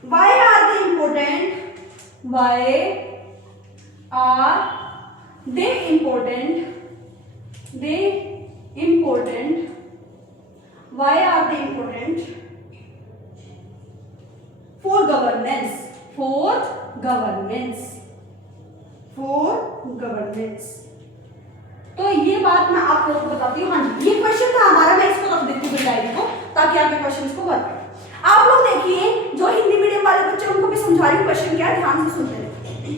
Why are they important? Why are they important? Why are they important? For governance. तो ये बात मैं आप लोगों को बताती हूँ। हाँ जी, ये क्वेश्चन था हमारा, मैं इसको रख देती हूँ डायरी को ताकि आगे क्वेश्चन को भर पाए। आप लोग देखिए, जो हिंदी मीडियम वाले बच्चे उनको भी समझा रही हूँ क्वेश्चन क्या है, ध्यान से सुनते रहिए।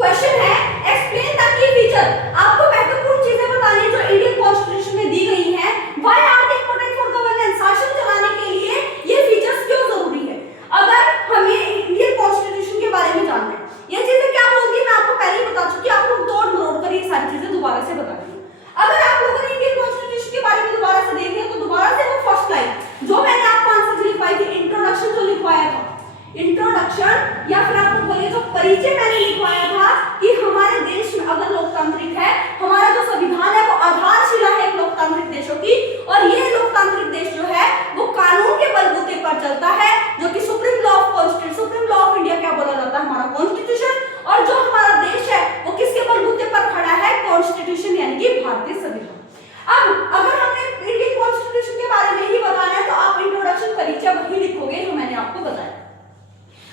क्वेश्चन है एक्सप्लेन द की फीचर, आपको महत्वपूर्ण चीजें बतानी है जो इंडियन कॉन्स्टिट्यूशन में दी गई है। Why are they important for governance, शासन चलाने के लिए ये फीचर्स क्यों जरूरी है। अगर हमें इंडियन कॉन्स्टिट्यूशन के बारे में जानना है, ये चीजें क्या बोलती है मैं आपको पहले ही बता चुकी, आपको तोड़ मरोड़ कर ये सारी चीजें दोबारा से बता दी। अगर आप लोगों ने इंडियन कॉन्स्टिट्यूशन के बारे में दोबारा से देख लिया तो दोबारा से वो फर्स्ट लाइन जो मैंने आपको आंसर लिखवाई थी, इंट्रोडक्शन जो लिखवाया था, इंट्रोडक्शन या फिर आप लोग बोलिए जो परिचय मैंने लिखवाया था कि हमारे देश में अगर लोकतांत्रिक है, हमारा जो संविधान है वो आधारशिला है लोकतांत्रिक देशों की, और ये लोकतांत्रिक देश जो है वो कानून के बलबूते पर चलता है, जो कि सुप्रीम लॉ ऑफ इंडिया क्या बोला जाता है, हमारा कॉन्स्टिट्यूशन। और जो हमारा देश है वो किसके बलबूते पर खड़ा है, कॉन्स्टिट्यूशन यानी कि भारतीय संविधान। अब अगर हमने इंडियन कॉन्स्टिट्यूशन के बारे में ही बताना है तो आप इंट्रोडक्शन परिचय वही लिखोगे जो मैंने आपको बताया।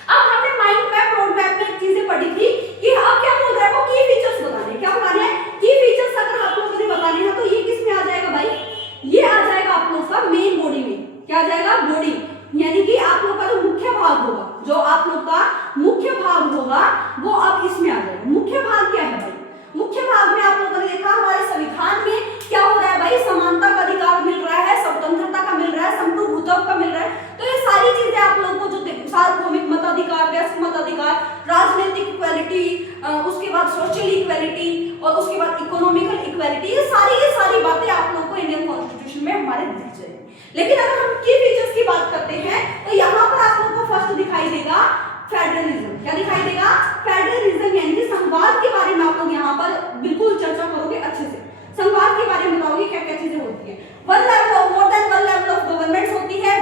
अब हमने माइंड मैप रोड मैप में चीजें पढ़ी थी कि अब क्या बोल रहा है वो की फीचर्स बताने, क्या बताने हैं की फीचर्स। अगर आप लोगों ने बताने हैं तो ये किस में आ जाएगा भाई, ये आ जाएगा आप लोगों का मेन बॉडी में। क्या आ जाएगा, बॉडी, यानी कि आप लोग का जो मुख्य भाग होगा, जो आप लोग का मुख्य भाग होगा वो अब इसमें आ जाएगा। मुख्य भाग क्या है भाई, मुख्य भाग में आप लोगों ने देखा हमारे संविधान में क्या हो रहा है भाई, समानता का अधिकार मिल रहा है, स्वतंत्रता का मिल रहा है, संप्रभुत्व का मिल रहा है। तो ये सारी चीजें आप लोगों को जो सार्वभौमिक मताधिकार, वयस्क मताधिकार, राजनीतिक इक्वालिटी, उसके बाद सोशल इक्वालिटी और उसके बाद इकोनॉमिकल इक्वालिटी, ये सारी बातें आप लोगों को इंडियन कॉन्स्टिट्यूशन में हमारे दिख जाएगी। लेकिन अगर हम की फीचर्स की बात करते हैं तो यहाँ पर आप लोगों को फर्स्ट दिखाई देगा फेडरलिज्म। क्या दिखाई देगा, फेडरलिज्म यानी कि संघवाद के बारे में आप लोग यहाँ पर बिल्कुल चर्चा करोगे अच्छे से। संघवाद के बारे में बताओगे क्या क्या चीजें होती है। One level of more than one level of government होती है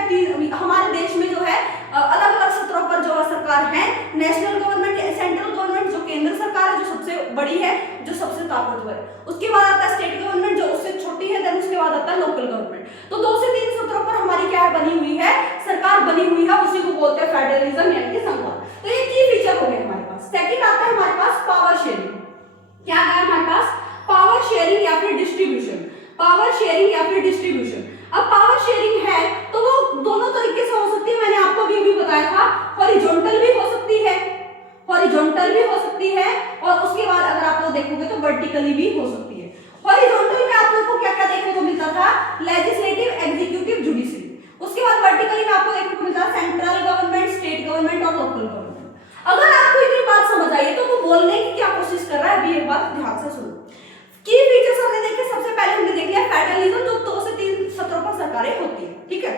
हमारे देश में, जो है अलग अलग स्तरों पर जो सरकार है, नेशनल गवर्नमेंट, सेंट्रल गवर्नमेंट जो केंद्र सरकार है जो सबसे बड़ी बड़ी है, जो सबसे ताकतवर है। उसके बाद आता है स्टेट गवर्नमेंट, जो उससे छोटी है। देन उसके बाद आता है लोकल गवर्नमेंट। तो 2 से 3 सूत्रों पर हमारी क्या बनी हुई है, सरकार बनी हुई है, उसी को बोलते हैं फेडरलिज्म यानी कि संघवाद। तो ये की फीचर हो गए हमारे पास। सेकंड आता है हमारे पास पावर शेयरिंग। क्या है हमारे पास, पावर शेयरिंग या फिर डिस्ट्रीब्यूशन। पावर शेयरिंग या फिर डिस्ट्रीब्यूशन। अब पावर शेयरिंग है तो वो दोनों तरीके से हो सकती है। मैंने आपको अभी बताया था, हॉरिजॉन्टल भी हो सकती है, हॉरिजॉन्टल भी हो सकती है, और उसके बाद अगर आप लोग देखोगे तो वर्टिकली भी हो सकती है। हॉरिजॉन्टल में आप लोगों को क्या क्या देखने को मिलता था, लेजिस्लेटिव, एग्जीक्यूटिव, जुडिशरी। उसके बाद वर्टिकली में आपको देखने को मिलता है सेंट्रल गवर्नमेंट, स्टेट गवर्नमेंट और लोकल गवर्नमेंट। अगर आपको इतनी बात समझ आई तो वो बोलने की क्या कोशिश कर रहा है, अभी एक बात ध्यान से सुनो। की फीचर्स हमने देखे, सबसे पहले हमने देख लिया फेडरलिज्म, जो 2 से 3 सत्रों पर सरकारें होती है, ठीक है।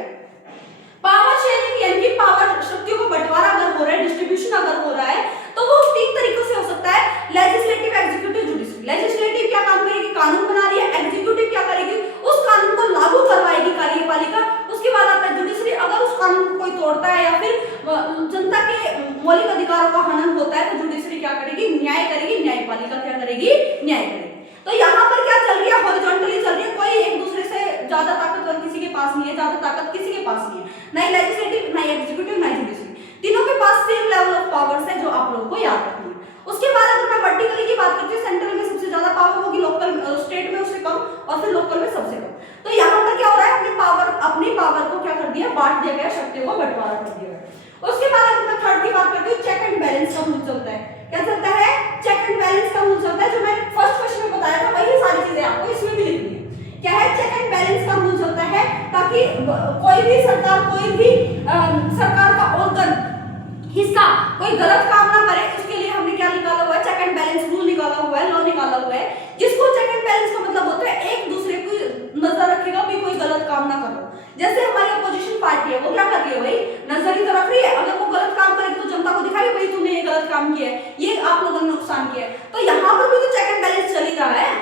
पावर शेयरिंग यानी कि पावर शक्तियों का बंटवारा अगर हो रहा है, डिस्ट्रीब्यूशन अगर हो रहा है, तो वो 3 तरीकों से हो सकता है, लेजिस्लेटिव, एग्जीक्यूटिव, जुडिशरी। लेजिस्लेटिव क्या काम करेगी, कानून बना रही है। एग्जीक्यूटिव क्या करेगी, उस कानून को लागू करवाएगी कार्यपालिका। उसके बाद आता है जुडिशरी, अगर उस कानून को कोई तोड़ता है या फिर जनता के मौलिक अधिकारों का हनन होता है तो जुडिशरी क्या करेगी, न्याय करेगी। न्यायपालिका क्या करेगी, न्याय करेगी। तो यहाँ पर क्या चल रही है, हॉरिजॉन्टली चल रही है, कोई एक दूसरे से ज्यादा ताकतवर किसी के पास नहीं है, ज्यादा ताकत किसी के पास नहीं है, नहीं लेजिस्लेटिव, नहीं एग्जीक्यूटिव, नहीं जुडिशरी, तीनों के पास सेम लेवल ऑफ पावर्स है, जो आप लोगों को याद रखनी है। उसके बाद अगर मैं वर्टिकली की बात करती हूँ, सेंट्रल में सबसे ज्यादा पावर होगी, लोकल स्टेट में उससे कम, और फिर लोकल में सबसे कम। तो यहाँ पर क्या हो रहा है, अपनी पावर को क्या कर दिया, बांट दिया गया, शक्तियों को बंटवारा कर दिया गया। उसके बाद अगर मैं थर्ड की बात करती हूँ, चेक एंड बैलेंस का रूल चलता है। क्या चलता है, चेक एंड बैलेंस का रूल चलता है, जो मैंने फर्स्ट क्वेश्चन में बताया था, वही सारी चीजें आपको इसमें भी लिखनी है। क्या है, चेक एंड बैलेंस का रूल चलता है, ताकि कोई भी सरकार, कोई भी सरकार का ऑर्गन, हिस्सा कोई गलत काम ना करे। उसके लिए हमने क्या निकाला हुआ है, चेक एंड बैलेंस रूल निकाला हुआ है, लॉ निकाला हुआ है, जिसको चेक एंड बैलेंस का मतलब होता है एक दूसरे को नजर रखेगा भी कोई गलत काम ना करो। जैसे हमारी अपोजिशन पार्टी है, वो क्या कर रही है भाई, नजर ही तो रख रही है। अगर वो गलत काम करेगी तो जनता को दिखाएगी भाई तुमने ये गलत काम किया है, ये आप लोगों ने नुकसान किया है। तो यहाँ पर भी तो चेक एंड बैलेंस चल ही रहा है,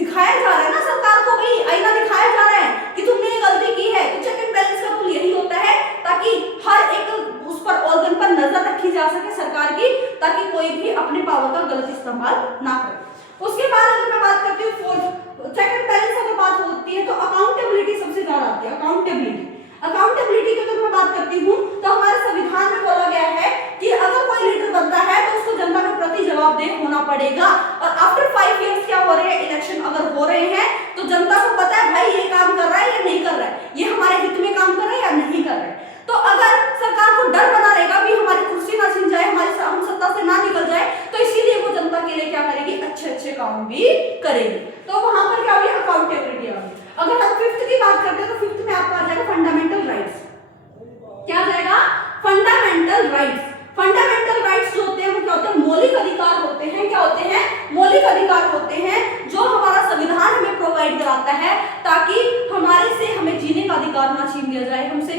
दिखाया जा रहा है ना सरकार को, भाई आईना दिखाया जा रहा है कि तुमने ये गलती की है। तो चेक एंड बैलेंस का रूल यही होता है, ताकि हर एक उस पर ऑर्गन पर नजर रखी जा सके सरकार की, ताकि कोई भी अपने पावर का गलत इस्तेमाल ना करे। उसके बाद अगर मैं बात करती हूँ फोर्थ, चेक एंड बैलेंस अगर बात होती है तो अकाउंटेबिलिटी सबसे ज्यादा आती है। अकाउंटेबिलिटी की अगर मैं बात करती हूँ तो हमारे संविधान में बोला गया है कि अगर कोई लीडर बनता है तो उसको जनता के प्रति जवाबदेह होना पड़ेगा। और आफ्टर 5 इयर्स क्या हो रहे हैं, इलेक्शन अगर हो रहे हैं तो जनता को पता है भाई ये काम कर रहा है या नहीं कर रहा है, ये हमारे हित में काम कर रहा है या नहीं कर रहा है। तो अगर सरकार को डर बना रहेगा भी हमारी कुर्सी ना छीन जाए, हम सत्ता से ना निकल जाए, तो इसीलिए वो जनता के लिए क्या करेगी, अच्छे अच्छे काम भी करेगी। तो वहां पर क्या होगी, अकाउंटेबिलिटी आ गई। अगर हम फिफ्थ की बात करते हैं तो फिफ्थ में आपका आ जाएगा फंडामेंटल राइट्स। क्या आ जाएगा, फंडामेंटल राइट्स। फंडामेंटल राइट्स जो होते हैं वो क्या होते हैं, मौलिक अधिकार होते हैं। क्या होते हैं, मौलिक अधिकार होते हैं, जो हमारा संविधान हमें प्रोवाइड कराता है, ताकि हमारे से हमें जीने का अधिकार ना छीन लिया जाए, हमसे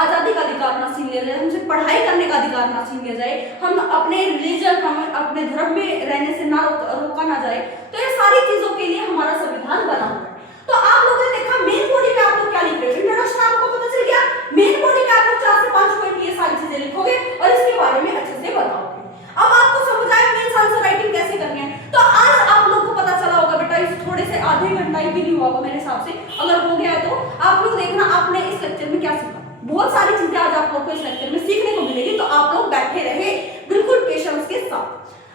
आजादी का अधिकार ना छीन लिया जाए, हमसे पढ़ाई करने का अधिकार ना छीन लिया जाए, हम अपने रिलीजन, हम अपने धर्म में रहने से ना रोका ना जाए। तो ये सारी चीजों के लिए हमारा संविधान बना हुआ है। तो आप लोगों ने देखा मेन बॉडी में आप लोग क्या लिख रहे हो, इंट्रोडक्शन आपको पता चल गया, मेन बॉडी में आप लोग 4 से 5 पॉइंट ये सारी चीजें लिखोगे और इसके बारे में अच्छे से बताओगे। अब आपको समझ आया मेन आंसर राइटिंग कैसे करनी है। तो आज आप लोग को पता चला होगा बेटा, इस थोड़े से आधे घंटा ही भी नहीं हुआ होगा मेरे हिसाब से, अगर हो गया तो आप लोग देखना आपने इस लेक्चर में क्या सीखा। बहुत सारी चीजें आज आप लोग को इस लेक्चर में सीखने को मिलेगी, तो आप लोग बैठे रहे बिल्कुल पेशेंस के साथ।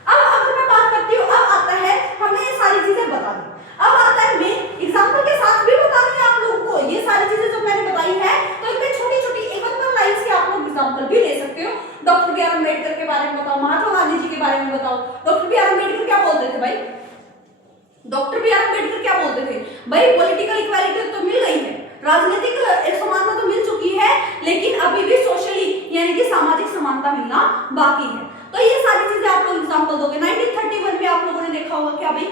अब अगर मैं बात करती हूँ, अब आता है हमने ये सारी चीजें बता दी, अब आता है मेन एग्जांपल के साथ भी बतानी है आप लोगों को ये सारी चीजें जो मैंने बताई है। तो इनमें छोटी छोटी 1-1 लाइन से आप लोग एग्जांपल भी ले सकते हो। डॉक्टर बी आर अम्बेडकर के बारे में बताओ, महात्मा गांधी जी के बारे में बताओ। डॉक्टर बी आर अम्बेडकर क्या बोलते थे भाई, डॉक्टर बी आर अम्बेडकर क्या बोलते थे भाई, पॉलिटिकल इक्वालिटी तो मिल गई है, राजनीतिक समानता तो मिल चुकी है, लेकिन अभी भी सोशली यानी कि सामाजिक समानता मिलना बाकी है। तो ये सारी चीजें आप लोग एग्जांपल दोगे। 1931 में आप लोगों ने देखा होगा क्या भाई,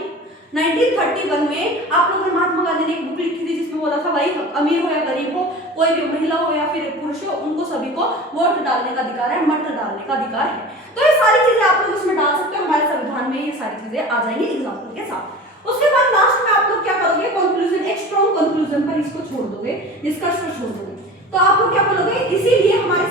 1931 में आप लोगों ने महात्मा गांधी ने एक बुक लिखी थी जिसमें बोला था भाई अमीर हो या गरीब हो, कोई भी महिला हो या फिर पुरुष हो, उनको सभी को वोट डालने का अधिकार है, मत डालने का अधिकार है। तो ये सारी चीजें आप लोग इसमें डाल सकते हो, हमारे संविधान में ये सारी चीजें आ जाएंगी एग्जाम्पल के साथ। उसके बाद लास्ट में आप लोग क्या करोगे, कंक्लूजन, एक स्ट्रॉन्ग कंक्लूजन पर इसको छोड़ दोगे, निष्कर्ष पर छोड़ दोगे। तो आप लोग क्या बोलोगे, इसीलिए हमारा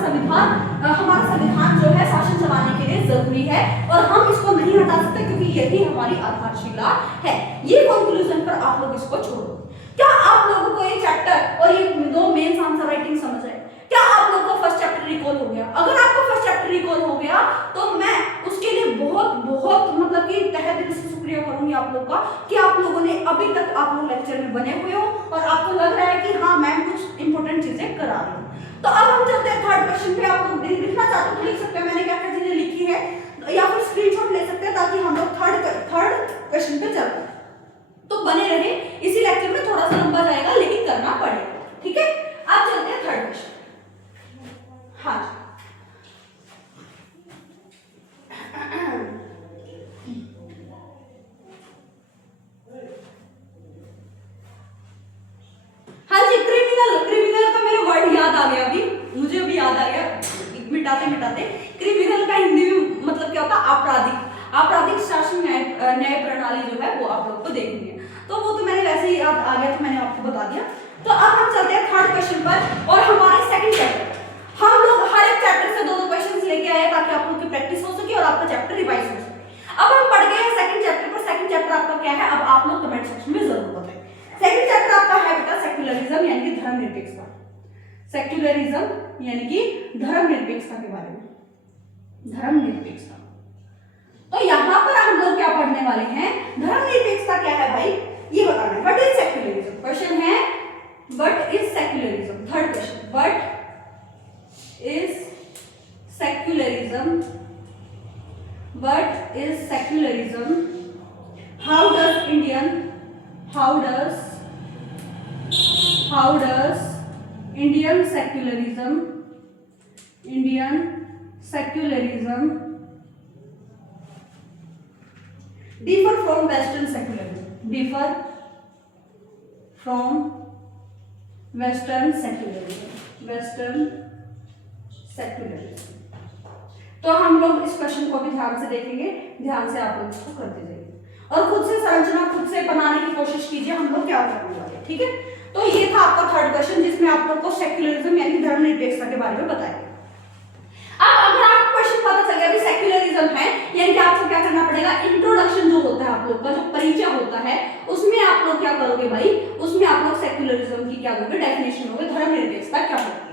संविधान जो है शासन चलाने के लिए जरूरी है और हम इसको नहीं हटा सकते, क्योंकि यही हमारी आधारशिला है। ये कंक्लूजन पर आप लोग इसको छोड़ो। क्या आप लोगों को ये चैप्टर और ये दो मेंस आंसर राइटिंग समझ आए? क्या आप लोगों को फर्स्ट चैप्टर रिकॉल हो गया? अगर आपको फर्स्ट चैप्टर रिकॉल हो गया तो मैं उसके लिए बहुत बहुत मतलब कि तहे दिल से शुक्रिया करूंगी आप लोग का कि आप लोगों ने अभी तक आप लोग लेक्चर में बने हुए हो और आपको लग रहा है कि हाँ मैम कुछ इंपॉर्टेंट चीजें करा रही हूँ। तो अब हम चलते हैं थर्ड क्वेश्चन पे। आप लोग लिखना चाहते हो तो लिख सकते हैं, मैंने क्या क्या चीजें लिखी है, या फिर स्क्रीनशॉट ले सकते हैं ताकि हम लोग थर्ड क्वेश्चन पे चलते हैं। तो बने रहे, इसी लेक्चर में थोड़ा सा लंबा जाएगा लेकिन करना पड़ेगा, ठीक है। अब चलते हैं थर्ड क्वेश्चन। हाँ हाँ जी, क्रिमिनल का मेरा वर्ड याद आ गया, अभी मुझे अभी याद आ गया मिटाते। क्रिमिनल का हिंदी में मतलब क्या होता है? आपराधिक शासन न्याय प्रणाली जो है वो आप लोग को देखेंगे, तो वो तो मैंने वैसे ही याद आ गया तो मैंने आपको बता दिया। तो अब हम चलते हैं थर्ड क्वेश्चन पर और हमारे सेकंड चैप्टर। हम लोग हर एक चैप्टर से दो क्वेश्चंस लेके आए ताकि आप लोग की प्रैक्टिस हो सके और आपका चैप्टर रिवाइज हो सके। अब हम पढ़ गए हैं सेकंड चैप्टर पर। सेकंड चैप्टर आपका क्या है, अब आप लोग कमेंट सेक्शन में जरूर बताएं। सेकंड चैप्टर आपका है बेटा सेक्युलरिज्म यानी कि धर्मनिरपेक्षता। सेक्युलरिज्म यानी कि धर्मनिरपेक्षता के बारे में, धर्मनिरपेक्षता। तो यहाँ पर हम लोग क्या पढ़ने वाले हैं? धर्मनिरपेक्षता क्या है भाई, ये बताना है। What is secularism? क्वेश्चन है what is secularism. Third question, what is secularism? What is secularism? How does Indian secularism differ from Western secularism? Differ from Western secularism. तो हम लोग इस क्वेश्चन को भी ध्यान से देखेंगे, ध्यान से आप लोग इसको करते जाइए और खुद से संरचना खुद से बनाने की कोशिश कीजिए हम लोग क्या करने वाले हैं, ठीक है। तो ये था आपका थर्ड क्वेश्चन जिसमें आप लोग को सेक्युलरिज्म यानी धर्मनिरपेक्षता के बारे में बताया। अब अगर आपको क्वेश्चन पता चल गया कि सेक्युलरिज्म है यानी कि आपको क्या करना पड़ेगा, इंट्रोडक्शन जो होता है आप लोग का जो परिचय होता है उसमें आप लोग क्या करोगे भाई, उसमें आप लोग सेक्युलरिज्म की क्या दोगे, डेफिनेशन दोगे, धर्मनिरपेक्षता क्या होती है।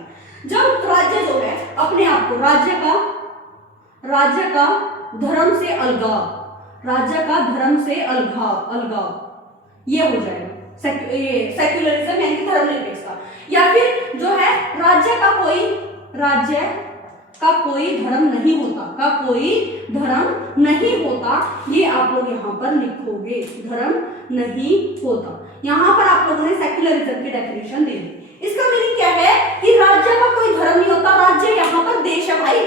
जब राज्य जो है अपने आप को राज्य का धर्म से अलगाव, राज्य का धर्म से अलगाव ये हो जाएगा सेक्युलरिज्म यानी कि धर्मनिरपेक्षता। या फिर जो है राज्य का कोई धर्म नहीं होता, ये आप लोग यहाँ पर लिखोगे, धर्म नहीं होता। यहाँ पर आप लोगों ने सेक्युलरिज्म की डेफिनेशन दे दी। इसका मीनिंग क्या है कि राज्य का कोई धर्म नहीं होता, राज्य यहाँ पर देश है भाई,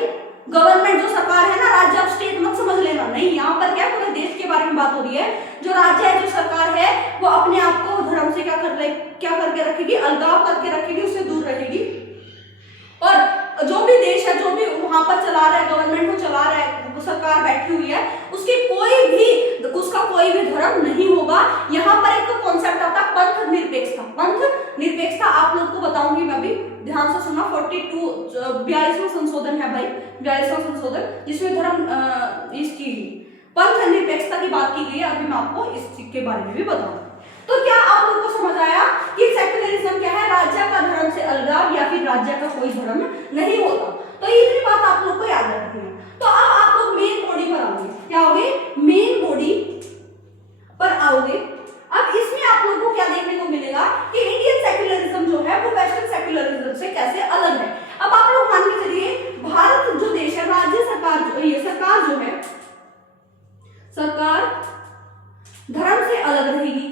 गवर्नमेंट जो सरकार है ना, राज्य आप स्टेट मत समझ लेना, नहीं, यहाँ पर क्या पूरे देश के बारे में बात हो रही है। जो राज्य है जो सरकार है वो अपने आप को धर्म से क्या करके रखेगी, अलगाव करके रखेगी, उससे दूर रहेगी। और जो भी देश है जो भी वहां पर चला रहा है, गवर्नमेंट को चला रहा है, सरकार बैठी हुई है, उसका कोई भी धर्म नहीं होगा। यहाँ पर एक कॉन्सेप्ट आता है पंथ निरपेक्षता आप लोग को बताऊंगी मैं भी, ध्यान से सुनना। 42वां संशोधन है भाई, 42वां संशोधन जिसमें इसकी पंथ निरपेक्षता की बात की गई है। अभी मैं आपको इस चीज के बारे में भी बताऊंगा। तो क्या आप लोगों को समझ आया कि सेक्युलरिज्म क्या है, राज्य का धर्म से अलगाव या फिर राज्य का कोई धर्म नहीं होता। तो इतनी बात आप लोग को याद रखनी है। तो अब आप लोग मेन बॉडी पर आओगे, क्या आओगे, मेन बॉडी पर आओगे। अब इसमें आप लोगों को क्या देखने को मिलेगा कि इंडियन सेक्युलरिज्म जो है वो वेस्टर्न सेक्युलरिज्म से कैसे अलग है। अब आप लोग मान के चलिए भारत जो देश है, राज्य सरकार ये सरकार जो है, सरकार धर्म से अलग रहेगी,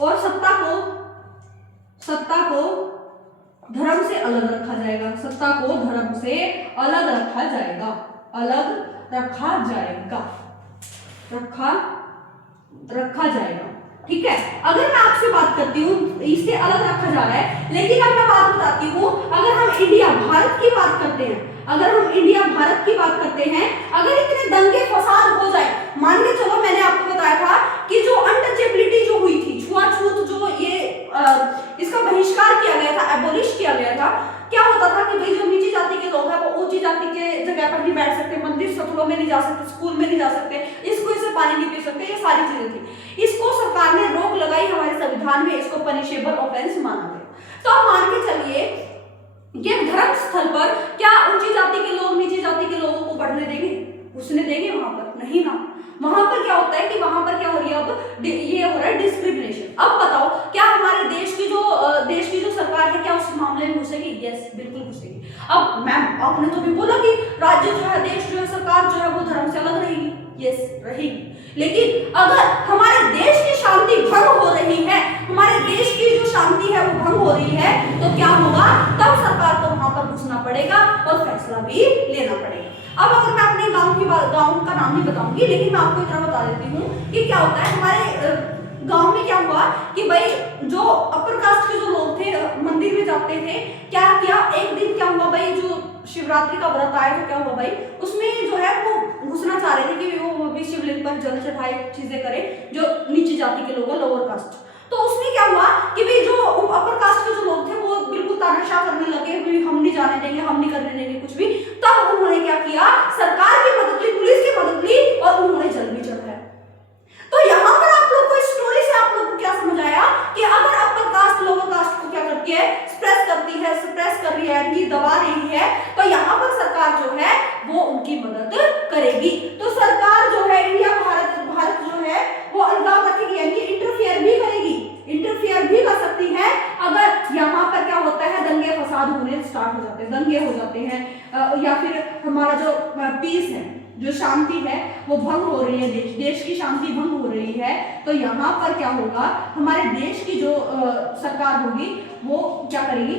और सत्ता को धर्म से अलग रखा जाएगा, रखा जाएगा, ठीक है। अगर मैं आपसे बात करती हूँ इससे अलग रखा जा रहा है, लेकिन अब मैं बात बताती हूँ, अगर हम इंडिया भारत की बात करते हैं, अगर इतने दंगे फसाद हो जाए, मान के चलो मैंने आपको बताया था कि जो अनटचेबिलिटी जो हुई थी, छुआछूत जो ये इसका बहिष्कार किया गया था, एबोलिश किया गया था, क्या होता था कि भाई जो नीची जाति के लोग हैं वो ऊंची जाति के जगह पर नहीं बैठ सकते, मंदिर सत्रों में नहीं जा सकते, स्कूल में नहीं जा सकते, इस कुएं से पानी नहीं पी सकते, ये सारी चीजें थी। इसको सरकार ने रोक लगाई हमारे संविधान में, इसको पनिशेबल ऑफेंस माना गया। तो आप मान के चलिए ये धर्म स्थल पर क्या ऊंची जाति के लोग नीची जाति के लोगों को बढ़ने देंगे? घुसने देंगे वहां पर? नहीं ना। वहां पर क्या होता है कि वहां पर क्या हो रही है, अब ये हो रहा है डिस्क्रिमिनेशन। अब बताओ क्या हमारे देश की जो सरकार है क्या उस मामले में घुसेगी? यस, बिल्कुल घुसेगी। अब मैम आपने तो भी बोला कि राज्य जो है, देश जो है, सरकार जो है वो धर्म से अलग रहेगी। यस, रहेगी। लेकिन अगर हमारे देश की शांति भंग हो रही है, हमारे देश की जो शांति है वो भंग हो रही है, तो क्या होगा? तब सरकार को वहां पर घुसना पड़ेगा और फैसला भी लेना पड़ेगा। अब अगर मैं अपने गांव का नाम नहीं बताऊंगी, लेकिन मैं आपको इतना बता देती हूँ कि क्या होता है हमारे गांव में क्या हुआ कि भाई जो अपर कास्ट के जो लोग थे मंदिर में जाते थे, क्या किया, एक दिन क्या हुआ भाई, जो शिवरात्रि का व्रत आया तो क्या हुआ भाई, उसमें जो है वो घुसना चाह रहे थे कि वो भी शिवलिंग पर जल चढ़ाए, चीजें करे, जो नीची जाति के लोग हैं, लोअर कास्ट। तो उसमें क्या हुआ कि भाई जो अपर कास्ट के जो लोग थे वो बिल्कुल तानाशाह करने लगे, हम नहीं जाने देंगे, हम नहीं करने देंगे कुछ भी। तब उन्होंने क्या किया, सरकार की मदद ली, पुलिस की मदद ली और उन्होंने जल भी चढ़ाया। तो यहाँ पर आप लोग को इस स्टोरी से आप लोग को क्या समझ आया कि अगर अपर कास्ट लोअर कास्ट को क्या करती है, सप्रेस कर रही है, इनकी दबा रही है, तो यहाँ पर सरकार जो है वो उनकी मदद करेगी। तो सरकार जो है इंडिया भारत जो है वो अलगाव रखेगी, यानी इंटरफियर भी करेगी, इंटरफियर भी कर सकती है अगर यहाँ पर क्या होता है, दंगे फसाद होने स्टार्ट हो जाते हैं, दंगे हो जाते हैं, या फिर हमारा जो पीस है, जो शांति है वो भंग हो रही है, देश की शांति भंग हो रही है। तो यहाँ पर क्या होगा, हमारे देश की जो सरकार होगी वो क्या करेगी,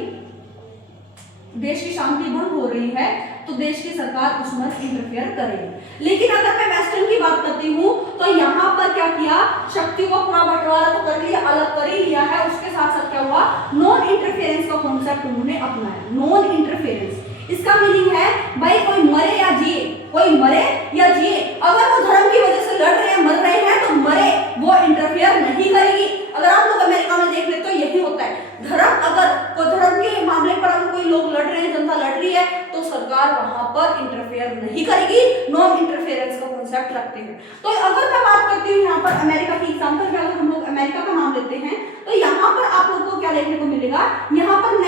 देश की शांति भंग हो रही है तो देश की सरकार उसमें इंटरफेयर करेगी। लेकिन अगर मैं वेस्टर्न की बात करती हूँ तो यहाँ पर क्या किया, शक्तियों का पूरा बंटवारा तो कर लिया, अलग कर ही लिया है, उसके साथ साथ क्या हुआ, नॉन इंटरफेरेंस का कॉन्सेप्ट उन्होंने अपनाया। नॉन इंटरफेरेंस इसका मीनिंग है भाई कोई मरे या जिए, कोई मरे या जिए, अगर वो धर्म की वजह से लड़ रहे हैं, मर रहे हैं तो मरे, वो इंटरफेयर नहीं करेगी। अगर आप लोग अमेरिका में देख ले तो यही होता है, धर्म के मामले पर अगर कोई लोग लड़ रहे हैं, जनता लड़ रही है, तो सरकार वहां पर इंटरफेयर नहीं करेगी, नॉन इंटरफेरेंस का कॉन्सेप्ट रखते हैं। तो अगर मैं बात करती हूँ यहाँ पर अमेरिका की एग्जांपल में, अगर हम लोग अमेरिका का नाम लेते हैं तो यहाँ पर आप लोग को क्या देखने को मिलेगा, यहाँ पर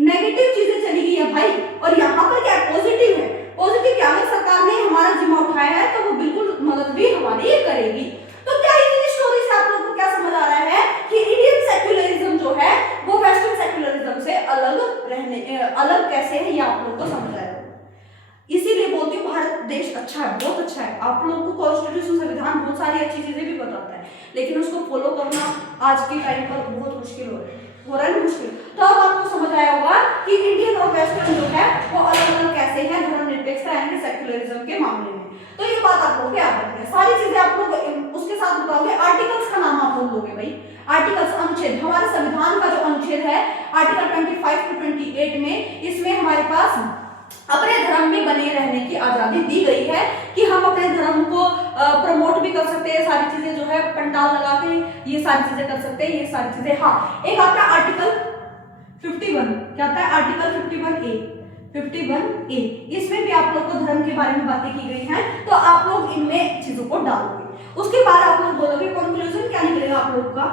नेगेटिव चीजें चली गई है भाई, और यहाँ पर क्या पॉजिटिव है। पॉजिटिव क्या है, सरकार ने हमारा जिम्मा उठाया है तो वो बिल्कुल मदद भी हमारी करेगी। तो क्या इस स्टोरी से आप लोगों को क्या समझ आ रहा है कि इंडियन सेक्युलरिज्म जो है वो वेस्टर्न सेक्युलरिज्म से अलग कैसे है, ये आप लोग को समझ आएगा। इसीलिए बोलती हूँ भारत देश अच्छा है, बहुत अच्छा है। आप लोगों को कॉन्स्टिट्यूशन, संविधान बहुत सारी अच्छी चीजें भी बताता है, लेकिन उसको फॉलो करना आज के टाइम पर बहुत मुश्किल हो रहा है मुश्किल। तो अब आपको समझ आया होगा कि इंडियन और वेस्टर्न जो है वो अलग अलग कैसे है धर्मनिरपेक्षता यानी सेक्युलरिज्म के मामले में। तो ये बात आप लोग याद रखना है, सारी चीजें आप लोग उसके साथ बताओगे। आर्टिकल्स का नाम आप लोग लोगे भाई, आर्टिकल्स अनुच्छेद, हमारे संविधान का जो अनुच्छेद है आर्टिकल 25 to 28 में, इसमें हमारे पास अपने धर्म में बने रहने की आजादी दी गई है कि हम अपने धर्म को प्रमोट भी कर सकते हैं, सारी चीजें जो है पंडाल लगा के ये सारी चीजें कर सकते हैं, ये सारी चीजें। हाँ, एक आता है आर्टिकल 51, क्या आता है आर्टिकल 51A, इसमें भी आप लोग को धर्म के बारे में बातें की गई हैं, तो आप लोग इनमें चीजों को डालोगे। उसके बाद आप लोग बोलोगे, कंक्लूजन क्या निकलेगा आप लोग का,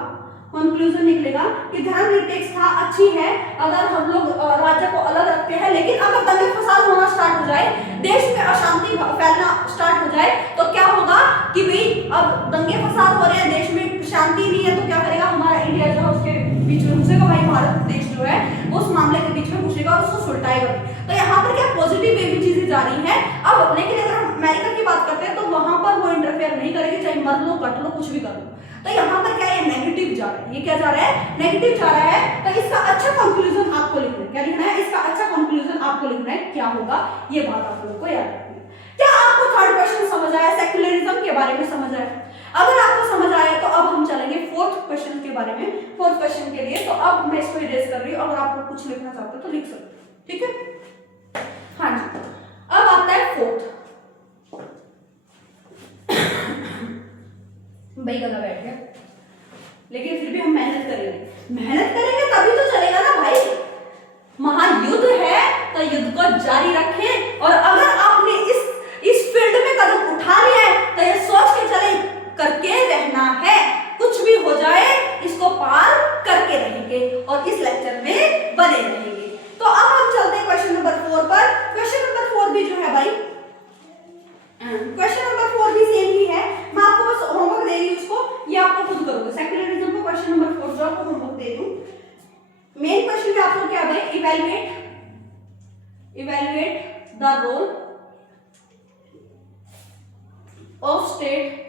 कंक्लूजन निकलेगा कि धर्मनिरपेक्षता अच्छी है अगर हम लोग राज्य को अलग रखते हैं, लेकिन अगर दंगे फसाद होना स्टार्ट हो जाए, देश में अशांति फैलना स्टार्ट हो जाए, तो क्या होगा कि भाई अब दंगे फसाद हो रहे हैं, देश में शांति नहीं है, तो क्या करेगा हमारा इंडिया जो है उसके बीच में घुसेगा भाई, भारत देश जो है वो उस मामले के बीच में घुसेगा और उसको सुलटाएगा। तो यहाँ पर क्या पॉजिटिव वे में चीजें जा रही है। अब लेकिन अगर हम अमेरिका की बात करते हैं तो वहां पर वो इंटरफेयर नहीं करेगी, चाहे मर लो कट लो कुछ भी कर लो। तो यहाँ पर क्या है, नेगेटिव जा रहा है, ये क्या जा रहा है, नेगेटिव जा रहा है। तो इसका अच्छा कंक्लूजन आपको लिखना है, क्या लिखना है, इसका अच्छा कंक्लूजन आपको लिखना है, क्या होगा ये बात आप लोगों को याद रखनी है। क्या आपको थर्ड क्वेश्चन समझ आया, सेक्युलरिज्म के बारे में समझ आया? अगर आपको समझ आया तो अब हम चलेंगे फोर्थ क्वेश्चन के बारे में, फोर्थ क्वेश्चन के लिए। तो अब मैं इसको इरेज कर रही हूँ, अगर आप लोग कुछ लिखना चाहते हो तो लिख सकते हो, ठीक है। हाँ जी, अब आता है फोर्थ। भाई गला बैठ गया, लेकिन फिर भी हम मेहनत करेंगे तभी तो चलेगा ना भाई। युद्ध है तो युद्ध को जारी रखें, और अगर आपने इस फील्ड में कदम उठा लिया है तो ये सोच के चले करके रहना है, कुछ भी हो जाए इसको पार करके रहेंगे और इस लेक्चर में बने रहेंगे। तो अब हम चलते हैं क्वेश्चन नंबर 4 पर। क्वेश्चन नंबर 4 भी जो है भाई, क्वेश्चन नंबर 4 भी सेम ही है, मैं आपको बस होमवर्क दे रही हूँ, इसको ये आपको खुद करोगे। सेक्युलरिज्म को क्वेश्चन नंबर 4 जो आपको होमवर्क दे दूं, मेन क्वेश्चन में आपको क्या है, evaluate the role of state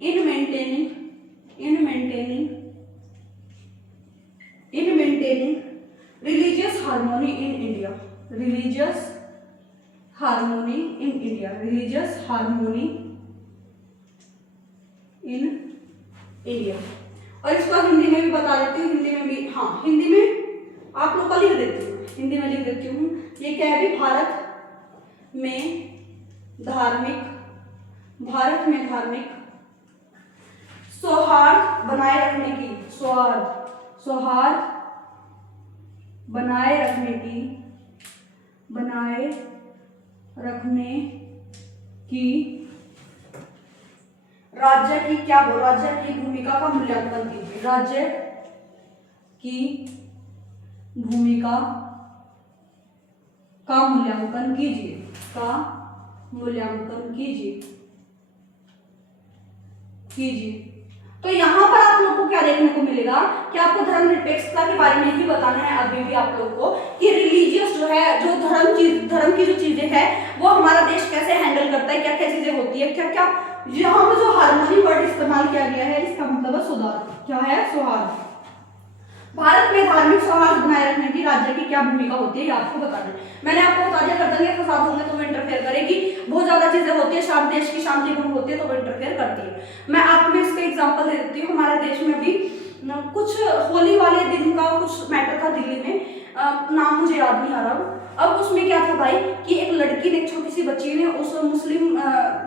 in maintaining religious harmony in India, religious harmony in India। और इसको हिंदी में भी बता देती हूँ, हिंदी में भी, हाँ हिंदी में आप लोग का लिख देती हूँ, हिंदी में लिख देती हूँ। ये क्या है भी, भारत में धार्मिक सौहार्द बनाए रखने की, सौहार्द बनाए रखने की राज्य की भूमिका का मूल्यांकन कीजिए। राज्य की भूमिका का मूल्यांकन कीजिए। तो यहाँ पर आप लोगों को क्या देखने को मिलेगा कि आपको धर्मनिरपेक्षता के बारे में ही बताना है अभी भी आप लोगों को, कि रिलीजियस जो है, जो धर्म की जो चीजें हैं वो हमारा देश कैसे हैंडल करता है, क्या क्या चीजें होती है, क्या क्या। यहाँ पर जो हार्मोनी वर्ड इस्तेमाल किया गया है इसका मतलब है सुधार, क्या है, सौहार्द। भारत में धार्मिक सौहार्द बनाए रखने की राज्य की क्या भूमिका होती है ये आपको बताना है। मैंने आपको बता दिया, कर देंगे फसाद होंगे तो वो इंटरफेयर करेगी, बहुत ज्यादा चीजें होती है, देश की शांति भंग होती है तो वो इंटरफेयर करती है। मैं आप में इसका एग्जांपल दे देती हूँ। हमारे देश में भी कुछ होली वाले दिन का कुछ मैटर था दिल्ली में, नाम मुझे याद नहीं आ रहा। अब उसमें क्या था भाई कि एक लड़की ने, एक छोटी सी बच्ची ने, उस मुस्लिम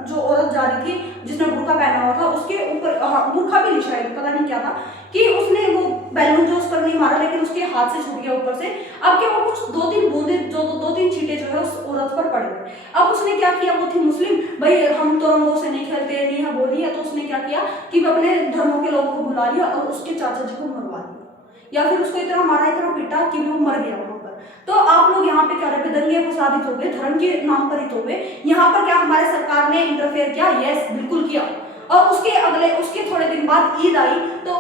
जो औरत जा रही थी जिसने बुर्का पहना हुआ था उसके ऊपर, बुर्का भी नहीं शायद, पता नहीं क्या था, कि उसने वो बैलून जो उस पर नहीं मारा लेकिन उसके हाथ से छूट गया ऊपर से। अब क्या वो कुछ 2-3 बूंदे जो 2-3 छींटे जो है उस औरत पर पड़ गए। अब उसने क्या किया, वो थी मुस्लिम, भाई हम तो रंगों से नहीं खेलते, नहीं है वो नहीं है, तो उसने क्या किया कि वो अपने धर्मों के लोगों को बुला लिया और उसके चाचा जी को मरवा दिया, या फिर उसको इतना मारा, इतना पीटा कि वो मर गया वहां पर। तो आप लोग यहाँ पे क्या रहे, दंगे फसाद हो गए, धर्म के नाम पर हित हो गए। यहाँ पर क्या हमारे सरकार ने इंटरफेयर किया? यस, बिल्कुल किया। और उसके थोड़े दिन बाद ईद आई, तो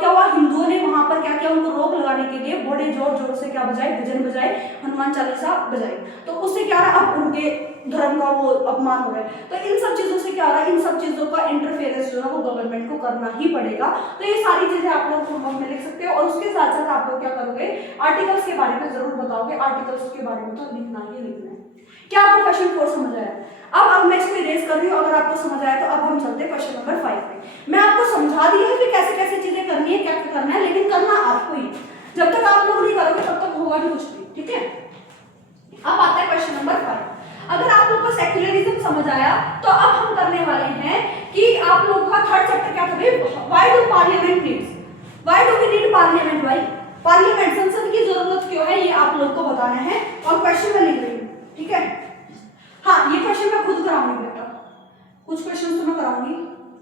क्या हुआ, हिंदुओं ने वहां पर क्या किया, उनको रोक लगाने के लिए बड़े जोर जोर से क्या बजाए, भजन बजाए, हनुमान चालीसा बजाई। तो उससे क्या रहा, अब उनके धर्म का वो अपमान हो गया। तो इन सब चीजों से क्या हो रहा है, इन सब चीजों का इंटरफेरेंस जो है वो गवर्नमेंट को करना ही पड़ेगा। तो ये सारी चीजें आप लोग होमवर्क में लिख सकते हो, और उसके साथ साथ आप लोग क्या करोगे, आर्टिकल्स के बारे में जरूर बताओगे। आर्टिकल्स के बारे में तो लिखना ही लिखना है। क्या आपको क्वेश्चन 4 समझ आया? अब मैं इसको इरेज कर रही हूँ, अगर आपको समझ आया तो अब हम चलते हैं क्वेश्चन नंबर 5 पे। मैं आपको समझा दी है कि कैसे कैसे चीजें करनी है, क्या क्या करना है, लेकिन करना आपको ही। जब तक आप लोग नहीं करोगे तब तक होगा नहीं कुछ भी, ठीक है। अब आता है क्वेश्चन नंबर 5। अगर आप लोग को सेक्युलरिज्म समझ आया तो अब हम करने वाले हैं कि आप लोग का थर्ड चैप्टर क्या था, why do parliament needs, why do we need parliament, भाई पार्लियामेंट, संसद की जरूरत क्यों है, ये आप लोग को बताना है। और क्वेश्चन में लिख रही हूँ, ठीक है। हाँ, ये क्वेश्चन मैं खुद कराऊंगी बेटा, कुछ क्वेश्चन तो मैं कराऊंगी,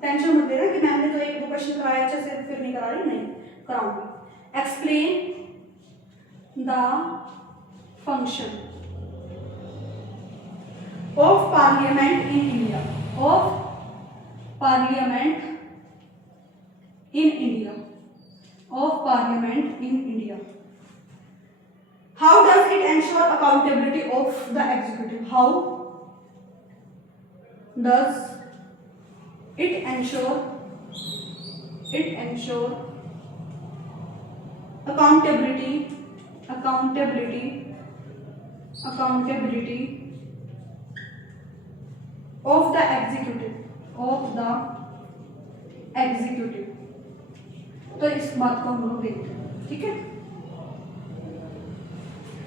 टेंशन मत लेना कि मैम ने तो 1-2 क्वेश्चन कराया अच्छे से फिर नहीं करा रही, नहीं कराऊंगी। Explain the function of parliament in India, of parliament in India, of parliament in India. How does it ensure accountability of the executive? How does it ensure accountability of the executive, तो इस बात को हम लोग देखते हैं, ठीक है।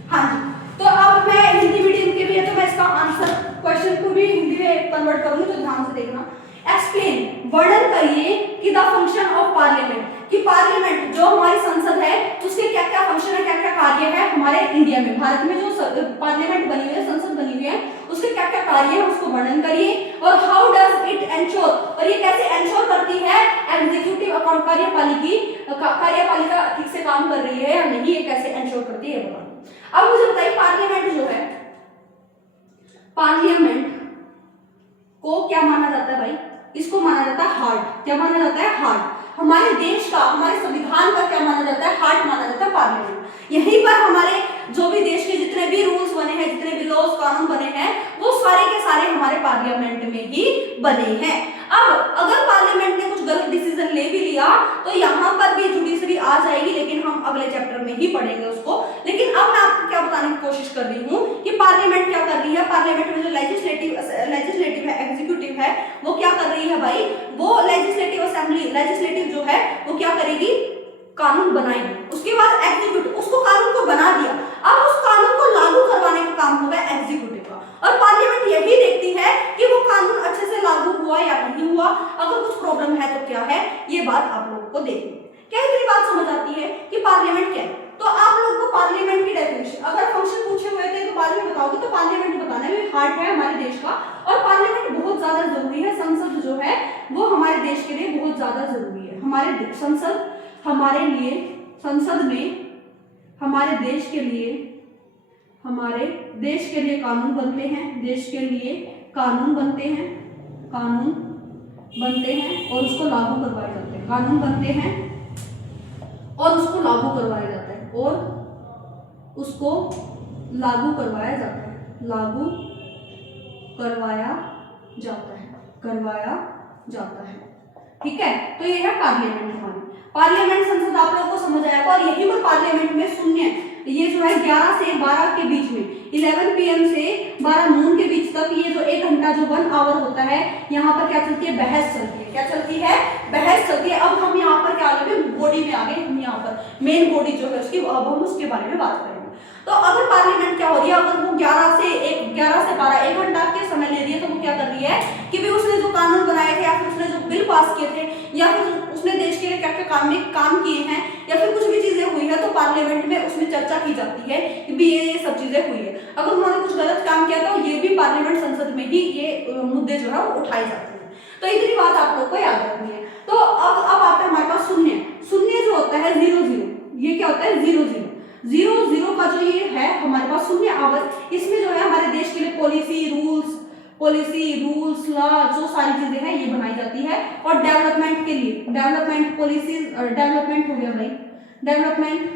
हाँ जी, तो अब मैं हिंदी मीडियम के भी है तो मैं इसका आंसर क्वेश्चन को भी हिंदी में कन्वर्ट करूंगी, तो ध्यान से देखना। एक्सप्लेन, वर्णन करिए कि द फंक्शन ऑफ पार्लियामेंट, कि पार्लियामेंट जो हमारी संसद है उसके क्या क्या फंक्शन है, क्या क्या कार्य है हमारे इंडिया में, भारत में जो पार्लियामेंट बनी हुई है, संसद बनी हुई है, उसके क्या क्या कार्य है उसको वर्णन करिए। और हाउ डज इट एंश्योर, और ये कैसे एंश्योर करती है एग्जीक्यूटिव अकाउंट, कार्यपालिका ठीक से काम कर रही है या नहीं, ये कैसे एंश्योर करती है बताओ। अब मुझे बताइए पार्लियामेंट जो है, पार्लियामेंट को क्या माना जाता है भाई, इसको माना जाता है हार्ट। क्या माना जाता है? हार्ट। हमारे देश का, हमारे संविधान का क्या माना जाता है? हार्ट माना जाता है पार्लियामेंट। यहीं पर हमारे जो भी देश के जितने भी रूल्स बने हैं, जितने भी लॉज कानून बने हैं, वो सारे के सारे हमारे पार्लियामेंट में ही बने हैं। अब अगर पार्लियामेंट ने कुछ गलत डिसीजन ले भी लिया तो यहाँ पर भी जुडिशरी आ जाएगी, लेकिन हम अगले चैप्टर में ही पढ़ेंगे उसको। लेकिन अब मैं आपको क्या बताने की कोशिश कर रही हूँ कि पार्लियामेंट क्या कर रही है, पार्लियामेंट में जो लेजिस्लेटिव है, एग्जीक्यूटिव है, वो क्या कर रही है भाई, वो लेजिस्लेटिव असेंबली, लेजिस्लेटिव जो है वो क्या करेगी, कानून बनाएगी। उसके बाद एग्जीक्यूटिव उसको कानून को बना दिया, अब उस कानून को लागू करवाने का काम होगा एग्जीक्यूटिव का। और पार्लियामेंट यही देखती है कि वो कानून अच्छे से लागू हुआ या नहीं हुआ, अगर कुछ प्रॉब्लम है तो क्या है, ये बात आप लोगों को देखनी है। क्या इतनी बात समझ आती है कि पार्लियामेंट क्या है? तो आप लोगों को पार्लियामेंट की डेफिनेशन, अगर फंक्शन पूछे हुए थे तो बाद में बताओगे, तो पार्लियामेंट बताना भी हार्ट है हमारे देश का, और पार्लियामेंट बहुत ज्यादा जरूरी है। संसद जो है वो हमारे देश के लिए बहुत ज्यादा जरूरी है। हमारे संसद हमारे लिए, संसद में हमारे देश के लिए, हमारे देश के लिए कानून बनते हैं, देश के लिए कानून बनते हैं, कानून बनते हैं और उसको लागू करवाए जाते हैं, कानून बनते हैं और उसको लागू करवाया जाता है, और उसको लागू करवाया जाता है, लागू करवाया जाता है, करवाया जाता है। ठीक है, तो ये है पार्लियामेंट हमारी। पार्लियामेंट संसद आप लोगों को समझ आएगा। और यही पर पार्लियामेंट में शून्य, ये जो है 11 से 12 के बीच में, 11 PM से 12 नून के बीच तक, ये जो 1 घंटा जो 1 आवर होता है, यहाँ पर क्या चलती है, बहस चलती है। क्या चलती है? बहस चलती है। अब हम यहाँ पर क्या आ गए, बॉडी में आ गए, हम यहाँ पर मेन बॉडी जो है उसकी, अब हम उसके बारे में बात करेंगे। तो अगर पार्लियामेंट क्या हो रही है, अगर वो 11 से 12 1 घंटा के समय ले रही है, तो वो क्या कर रही है कि भी उसने जो कानून बनाए थे, या फिर उसने जो बिल पास किए थे, या फिर उसने देश के लिए क्या क्या काम किए हैं, या फिर कुछ भी चीजें हुई है, तो पार्लियामेंट में उसमें चर्चा की जाती है कि भी ये सब चीजें हुई है। अगर उन्होंने कुछ गलत काम किया तो ये भी पार्लियामेंट संसद में ही ये मुद्दे जो है वो उठाए जाते हैं। तो इतनी बात आप लोग को याद रखनी है। तो अब आता है हमारे पास शून्य। शून्य जो होता है 0 ये क्या होता है 0 का जो ये है हमारे पास शून्य आवर, इसमें जो है हमारे देश के लिए पॉलिसी रूल्स लॉ जो सारी चीजें हैं ये बनाई जाती है। और डेवलपमेंट के लिए, डेवलपमेंट पॉलिसीज, डेवलपमेंट हो गया भाई, डेवलपमेंट,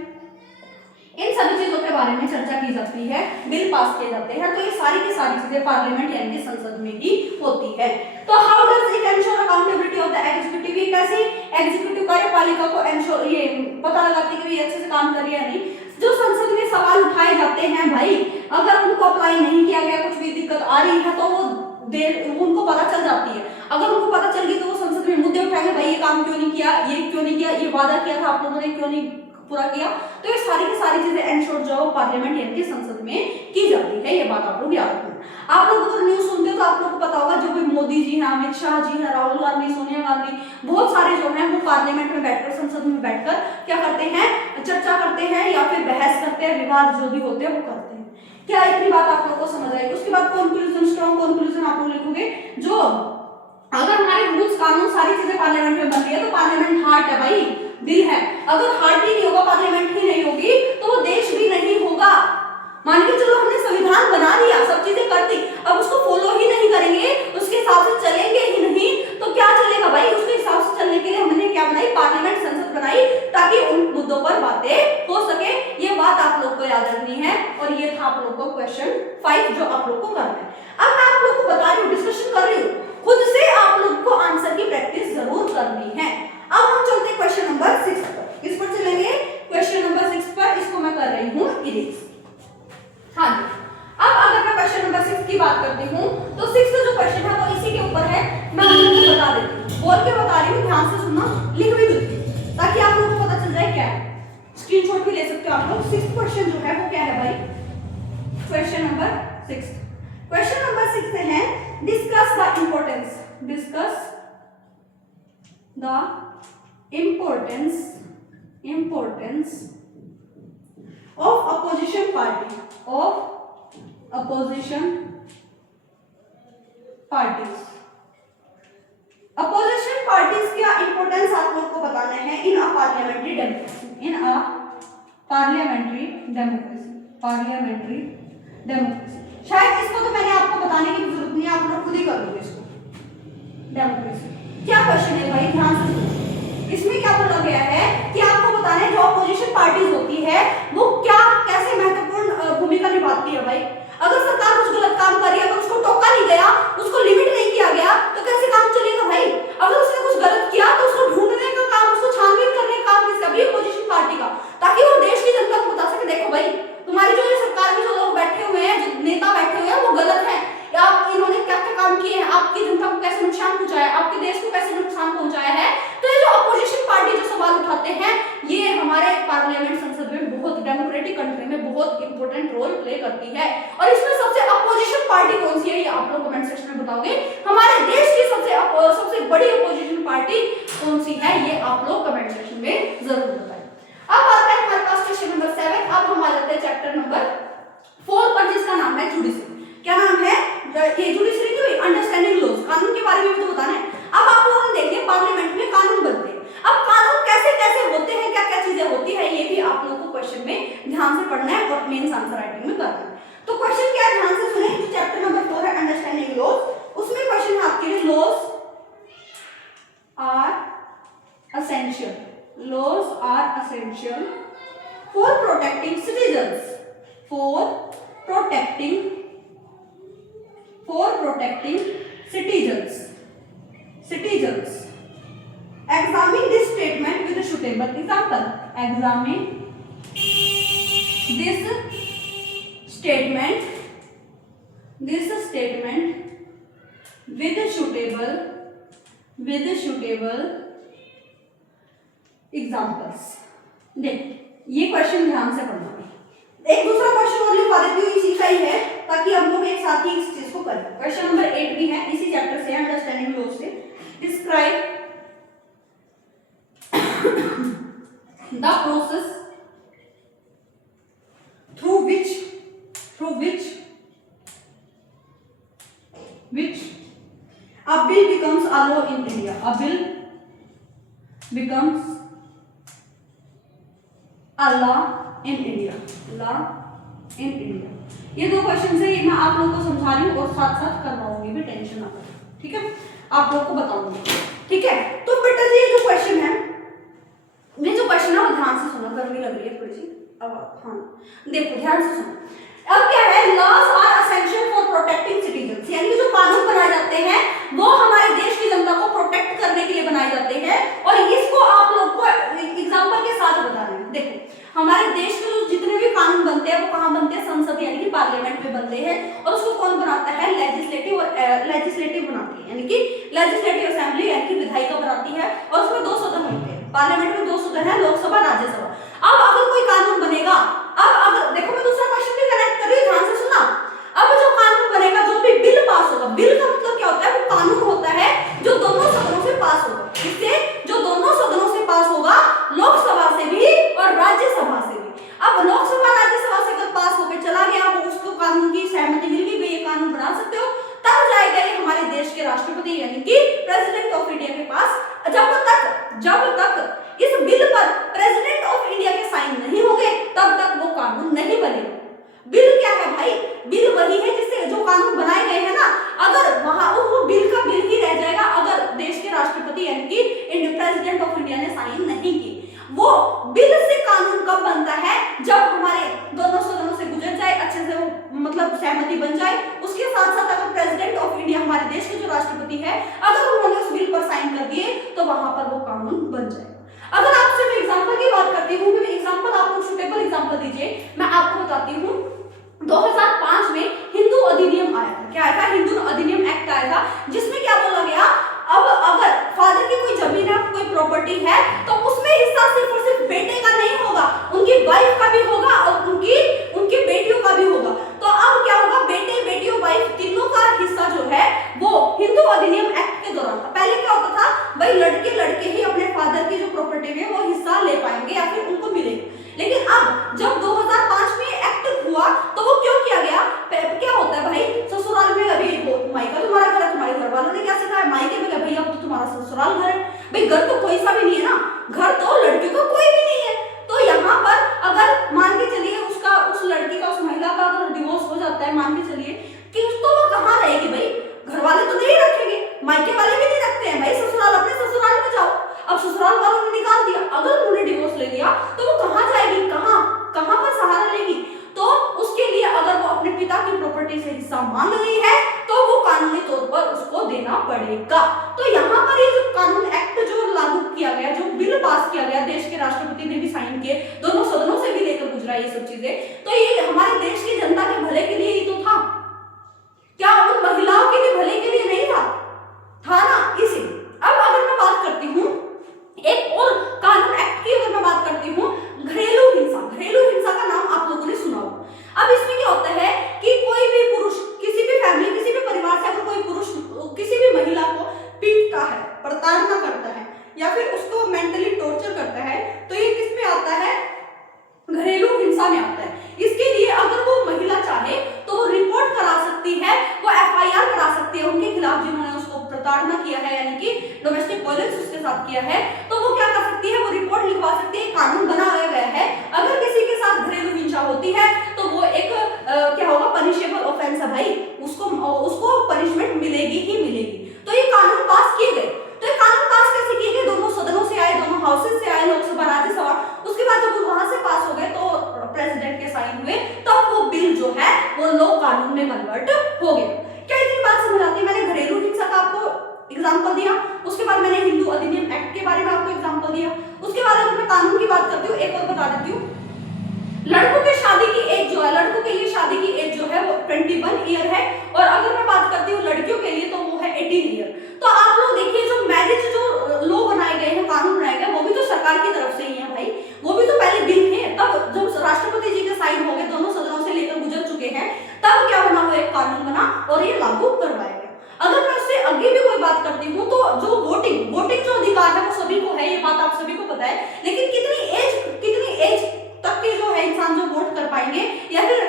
इन सभी चीजों के बारे में चर्चा की जाती है, बिल पास किए जाते हैं। तो ये सारी की सारी चीजें पार्लियामेंट यानी कि संसद में ही होती है। तो how does it ensure accountability of the executive, ये कैसे एग्जीक्यूटिव कार्यपालिका को एंश्योर, ये पता लगाती है कि ये अच्छे से काम कर रही है नहीं। जो संसद में सवाल उठाए जाते हैं भाई, अगर उनको अप्लाई नहीं किया गया, कुछ भी दिक्कत आ रही है, तो वो उनको पता चल जाती है। अगर उनको पता चल गई तो वो संसद में मुद्दे उठाएंगे, भाई ये काम क्यों नहीं किया, ये क्यों नहीं किया, ये वादा किया था आप लोगों ने क्यों नहीं पूरा किया। तो ये सारी की सारी चीजें एंश्योर जो पार्लियामेंट यानी कि संसद में की जाती है। ये बात आप लोग याद रखना। आप लोग अगर न्यूज सुनते हो तो आप लोगों को पता होगा, जो भी मोदी जी हैं, अमित शाह जी हैं, राहुल गांधी, सोनिया गांधी, बहुत सारे जो हैं वो पार्लियामेंट में बैठकर, संसद में बैठकर क्या करते हैं, चर्चा करते हैं या फिर बहस करते हैं, विवाद जो भी होते हैं वो करते हैं। क्या इतनी बात आप लोगों को समझ आएगी? उसके बाद कंक्लूजन, स्ट्रॉन्ग कंक्लूजन आप लोग लिखोगे। जो अगर हमारे रूल्स कानून सारी चीजें पार्लियामेंट में बन रही है, तो पार्लियामेंट हार्ट है भाई, दिल है। अगर हार्ट ही नहीं होगा, पार्लियामेंट ही नहीं होगी, तो वो देश भी नहीं होगा। मान के चलो हमने संविधान बना लिया, सब चीजें कर दी, अब उसको फॉलो ही नहीं करेंगे, उसके हिसाब से चलेंगे ही नहीं, तो क्या चलेगा भाई? उसके हिसाब से चलने के लिए हमने क्या बनाई, पार्लियामेंट संसद बनाई, ताकि उन मुद्दों पर बातें हो सके। ये बात आप लोग को याद रखनी है। और ये था आप लोग को क्वेश्चन 5 जो आप लोग को करना है। अब मैं आप लोग को बता रही हूँ, डिस्कशन कर रही हूँ, खुद से आप लोग को आंसर की प्रैक्टिस जरूर करनी है। अब हम चलते हैं क्वेश्चन नंबर 6 पर। किस पर चलेंगे? क्वेश्चन नंबर 6 पर। इसको मैं कर रही हूँ इरेज। हाँ जी, अब अगर मैं क्वेश्चन नंबर 6 की बात करती हूँ, तो 6 जो क्वेश्चन है वो इसी के ऊपर है। मैं आप लोगों को बता देती हूँ, बोल के बता रही हूँ, ध्यान से सुनना, लिख भी दूंगी ताकि आप लोगों को पता चल जाए क्या है। स्क्रीनशॉट भी ले सकते हो आप लोग। 6th क्वेश्चन जो है वो क्या है भाई? Question number 6। क्वेश्चन नंबर 6 है, discuss the importance, discuss the importance of opposition parties opposition parties का इंपॉर्टेंस आप लोग को बताना है इन अ पार्लियामेंट्री डेमोक्रेसी। शायद इसको तो मैंने आपको बताने की जरूरत नहीं है, आप लोग खुद ही कर लोगे इसको। डेमोक्रेसी क्या क्वेश्चन है भाई, ध्यान से सुनो। इसमें क्या बोला गया है कि आपको बताना है जो अपोजिशन पार्टीज होती है वो क्या कैसे महत्वपूर्ण भूमिका निभाती है भाई। अगर सरकार कुछ गलत काम कर रही है, अगर उसको टोका नहीं गया, उसको लिमिट नहीं किया गया, तो कैसे काम चलेगा भाई। अगर उसने कुछ गलत किया तो उसको ढूंढने का काम, उसको छानबीन करने का काम किसका भी, अपोजिशन पार्टी का, ताकि वो देश की जनता को बता सके देखो भाई तुम्हारी जो सरकार में जो लोग बैठे हुए हैं, जो नेता बैठे हुए हैं वो गलत है, या इन्होंने क्या क्या काम किए हैं, आपकी जनता को कैसे नुकसान पहुंचाया है, आपके देश को कैसे नुकसान पहुंचाया है। तो ये जो अपोजिशन पार्टी जो सवाल उठाते हैं ये हमारे पार्लियामेंट संसद में बहुत डेमोक्रेटिक कंट्री में बहुत इंपॉर्टेंट रोल प्ले करती है। और इसमें सबसे अपोजिशन पार्टी कौन सी है ये आप लोग कमेंट सेक्शन में बताओगे। हमारे देश की सबसे बड़ी अपोजिशन पार्टी कौन सी है ये आप लोग कमेंट सेक्शन में जरूर बताएं। अब आता है हमारे पास क्वेश्चन नंबर 7। अब हम आ जाते हैं चैप्टर नंबर 4 पर जिसका नाम है जुडिशरी। क्या नाम है ये जुडिशरी की, अंडरस्टैंडिंग लॉज, कानून के बारे में भी तो बताना है। अब आप लोगों ने देखिए पार्लियामेंट में कानून बनते हैं, अब कानून कैसे कैसे होते हैं, क्या क्या चीजें होती है ये भी आप लोगों को क्वेश्चन में ध्यान से पढ़ना है और मेंस आंसर राइटिंग में करना है। तो क्वेश्चन क्या है ध्यान से सुने, चैप्टर नंबर 4 है अंडरस्टैंडिंग लॉज, उसमें क्वेश्चन है आपके लिए laws are essential for protecting citizens, for protecting citizens. Examine this statement with a suitable example. Examine this statement with suitable examples. देख ये क्वेश्चन ध्यान से पढ़ना है। एक दूसरा क्वेश्चन और लिखवा देती हूँ इसी का ही है ताकि हम लोग एक साथ ही इस चीज को करें। क्वेश्चन नंबर 8 भी है इसी चैप्टर से, अंडरस्टैंडिंग लॉज से। Describe the process through which a bill becomes a law in India. A bill becomes a law in India. ये दो क्वेश्चन है, मैं आप लोगों को समझा रही हूँ और साथ साथ करवाऊंगी भी, टेंशन ना करो, ठीक है, आप लोगों को बताऊंगी, ठीक है। तो बेटा जी ये जो क्वेश्चन है वो ध्यान से सुनो, गर्मी लग रही है थोड़ी सी, अब हाँ देखो ध्यान से सुनो। अब क्या है, laws are essential for protecting citizens, यानी कि जो कानून बनाए जाते हैं वो हमारे देश की जनता को प्रोटेक्ट करने के लिए बनाए जाते हैं। और इसको आप लोग को एग्जांपल के साथ बताना है। देखो हमारे देश के जितने भी कानून बनते हैं वो कहाँ बनते हैं, संसद यानी कि पार्लियामेंट में बनते हैं। और उसको कौन बनाता है, लेजिस्लेटिव बनाती है, यानी कि लेजिस्लेटिव असेंबली यानी कि विधायिका बनाती है। और उसमें 2 सदन होते हैं, पार्लियामेंट में 2 सदन है, लोकसभा राज्यसभा। अब अगर कोई कानून बनेगा, अब अगर देखो मैं दूसरा क्वेश्चन भी कनेक्ट कर रही हूँ, ध्यान से सुना। अब जो कानून बनेगा, जो भी बिल पास होगा, बिल का मतलब क्या होता है, वो कानून होता है जो दोनों सदनों से पास होगा। इससे जो दोनों सदनों से पास होगा, लोकसभा से भी और राज्यसभा से भी। अब लोकसभा राज्यसभा से अगर पास होकर चला गया, वो उसको कानून की सहमति मिल गई, ये कानून बना सकते हो, तब जाएगा ये हमारे देश के राष्ट्रपति यानी कि प्रेसिडेंट ऑफ इंडिया के पास। जब तक इस बिल पर प्रेसिडेंट ऑफ इंडिया के साइन नहीं होंगे तब तक वो कानून नहीं बनेगा। बिल क्या है भाई, बिल वही है जिससे जो कानून बनाए गए हैं ना, अगर वहां वो बिल का बिल ही रह जाएगा अगर देश के राष्ट्रपति यानी कि प्रेसिडेंट ऑफ इंडिया ने साइन नहीं की। वो बिल से कानून कब बनता है, जब हमारे दोनों सदनों से गुजर जाए, अच्छे से वो मतलब सहमति बन जाए। उसके साथ साथ अगर प्रेसिडेंट ऑफ इंडिया हमारे देश के जो राष्ट्रपति है, अगर उन्होंने उस बिल पर साइन कर दिए तो वहां पर वो कानून बन जाएगा। अगर आपसे मैं एग्जांपल की बात करती हूँ, एग्जांपल आपको सुटेबल एग्जांपल दीजिए, मैं आपको बताती हूँ। 2005 में हिंदू अधिनियम आया था। क्या आया था, हिंदू अधिनियम एक्ट आया था, जिसमें क्या बोला गया, अब अगर फादर की कोई जमीन है, कोई प्रॉपर्टी है, तो उसमें हिस्सा सिर्फ और सिर्फ बेटे का नहीं होगा, उनकी वाइफ का भी होगा और उनकी बेटियों का भी होगा। तो अब क्या होगा, बेटे बेटियों वाइफ तीनों का हिस्सा जो है वो हिंदू अधिनियम एक्ट के दौरान था। पहले क्या होता था भाई, लड़के ही फादर की जो प्रॉपर्टी में वो हिस्सा ले पाएंगे या फिर उनको मिलेगा। लेकिन अब जब 2005 में एक्ट हुआ तो वो क्यों किया गया? क्या होता है भाई, ससुराल में अभी मायका तुम्हारा घर है, तुम्हारे घर वालों ने क्या सिखाया, मायके में गए भैया तो तुम्हारा ससुराल घर है। भाई घर तो कोई सा भी नहीं है ना, घर तो लड़कियों का कोई भी नहीं है। तो यहाँ पर अगर मान के चलिए उसका, उस लड़की का, उस महिला का अगर डिवोर्स हो जाता है, मान के चलिए कि तो वो कहाँ रहेगी भाई? घर वाले तो नहीं रखेंगे, मायके वाले भी नहीं रखते हैं भाई, ससुराल अपने ससुराल में जाओ। अब ससुराल वालों ने निकाल दिया, अगर उन्होंने डिवोर्स ले लिया तो वो कहाँ जाएगी, कहाँ पर सहारा लेगी? तो उसके लिए अगर वो अपने पिता की प्रॉपर्टी से हिस्सा मांग रही है तो वो कानूनी तौर पर उसको देना पड़ेगा। तो यहाँ पर ये जो कानून एक्ट जो लागू किया गया, जो बिल पास किया गया, देश के राष्ट्रपति ने भी साइन किए, दोनों सदनों से भी लेकर गुजरा ये सब चीजें, तो ये हमारे देश की जनता के भले के लिए ही तो था। क्या उन महिलाओं के लिए भले के लिए नहीं था ना? इसी अब अगर मैं बात करती हूँ एक और कानून एक्ट की, अगर मैं बात करती हूँ घरेलू हिंसा। घरेलू हिंसा का नाम आप लोगों ने सुना होगा। अब इसमें क्या होता है कि कोई भी पुरुष, किसी भी फैमिली, किसी भी परिवार से अगर कोई पुरुष किसी भी महिला को पीटता है, प्रताड़ना करता है या फिर उसको मेंटली टॉर्चर करता है, तो ये किस में आता है? घरेलू हिंसा में आता है। इसके लिए अगर वो महिला चाहे तो वो रिपोर्ट करा सकती है, वो एफआईआर करा सकती है उनके खिलाफ जिन्होंने उसको प्रताड़ना किया है, यानी कि डोमेस्टिक वायलेंस उसके साथ किया है, तो वो क्या कर सकती है? वो रिपोर्ट लिखवा सकती है। कानून बनाया गया है, अगर किसी के साथ घरेलू हिंसा होती है तो वो एक क्या होगा? पनिशेबल ऑफेंस है भाई, उसको पनिशमेंट मिलेगी ही मिलेगी। तो ये कानून पास किए गए। तो ये कानून पास कैसे किए गए? दोनों सदनों से आए, दोनों हाउसेज से आए, लोकसभा राज्यसभा। उसके बाद जब वहां से पास हो गए तो प्रेसिडेंट के साइन हुए, तब वो बिल जो है वो लॉ कानून में कन्वर्ट हो गया। क्या इतनी बात समझ आती है? मैंने घरेलू हिंसा का आपको एग्जांपल दिया, उसके बाद मैंने हिंदू अधिनियम एक्ट के बारे में आपको एग्जांपल दिया, उसके बाद अगर मैं कानून की बात करती हूँ, एक और बता देती हूँ। लड़कों की शादी की एज जो है, लड़कों के लिए शादी की एज जो है वो 21 ईयर है, और अगर मैं बात करती हूँ लड़कियों के लिए तो वो है 18 ईयर। तो आप लोग देखिए जो मैरिज जो लॉ बनाए गए हैं, कानून बनाए गए, वो भी तो सरकार की तरफ से ही है भाई, वो भी तो पहले बिल थे, तब जब राष्ट्रपति जी के साइन हो गए, दोनों सदनों से लेकर गुजर चुके हैं, तब क्या बना? वो एक कानून बना और ये लागू करवाया गया। अगर मैं उससे आगे भी कोई बात करती हूँ तो जो वोटिंग जो अधिकार है वो सभी को है, ये बात आप सभी को पता है, लेकिन कितनी एज तक के जो है इंसान जो वोट कर पाएंगे या फिर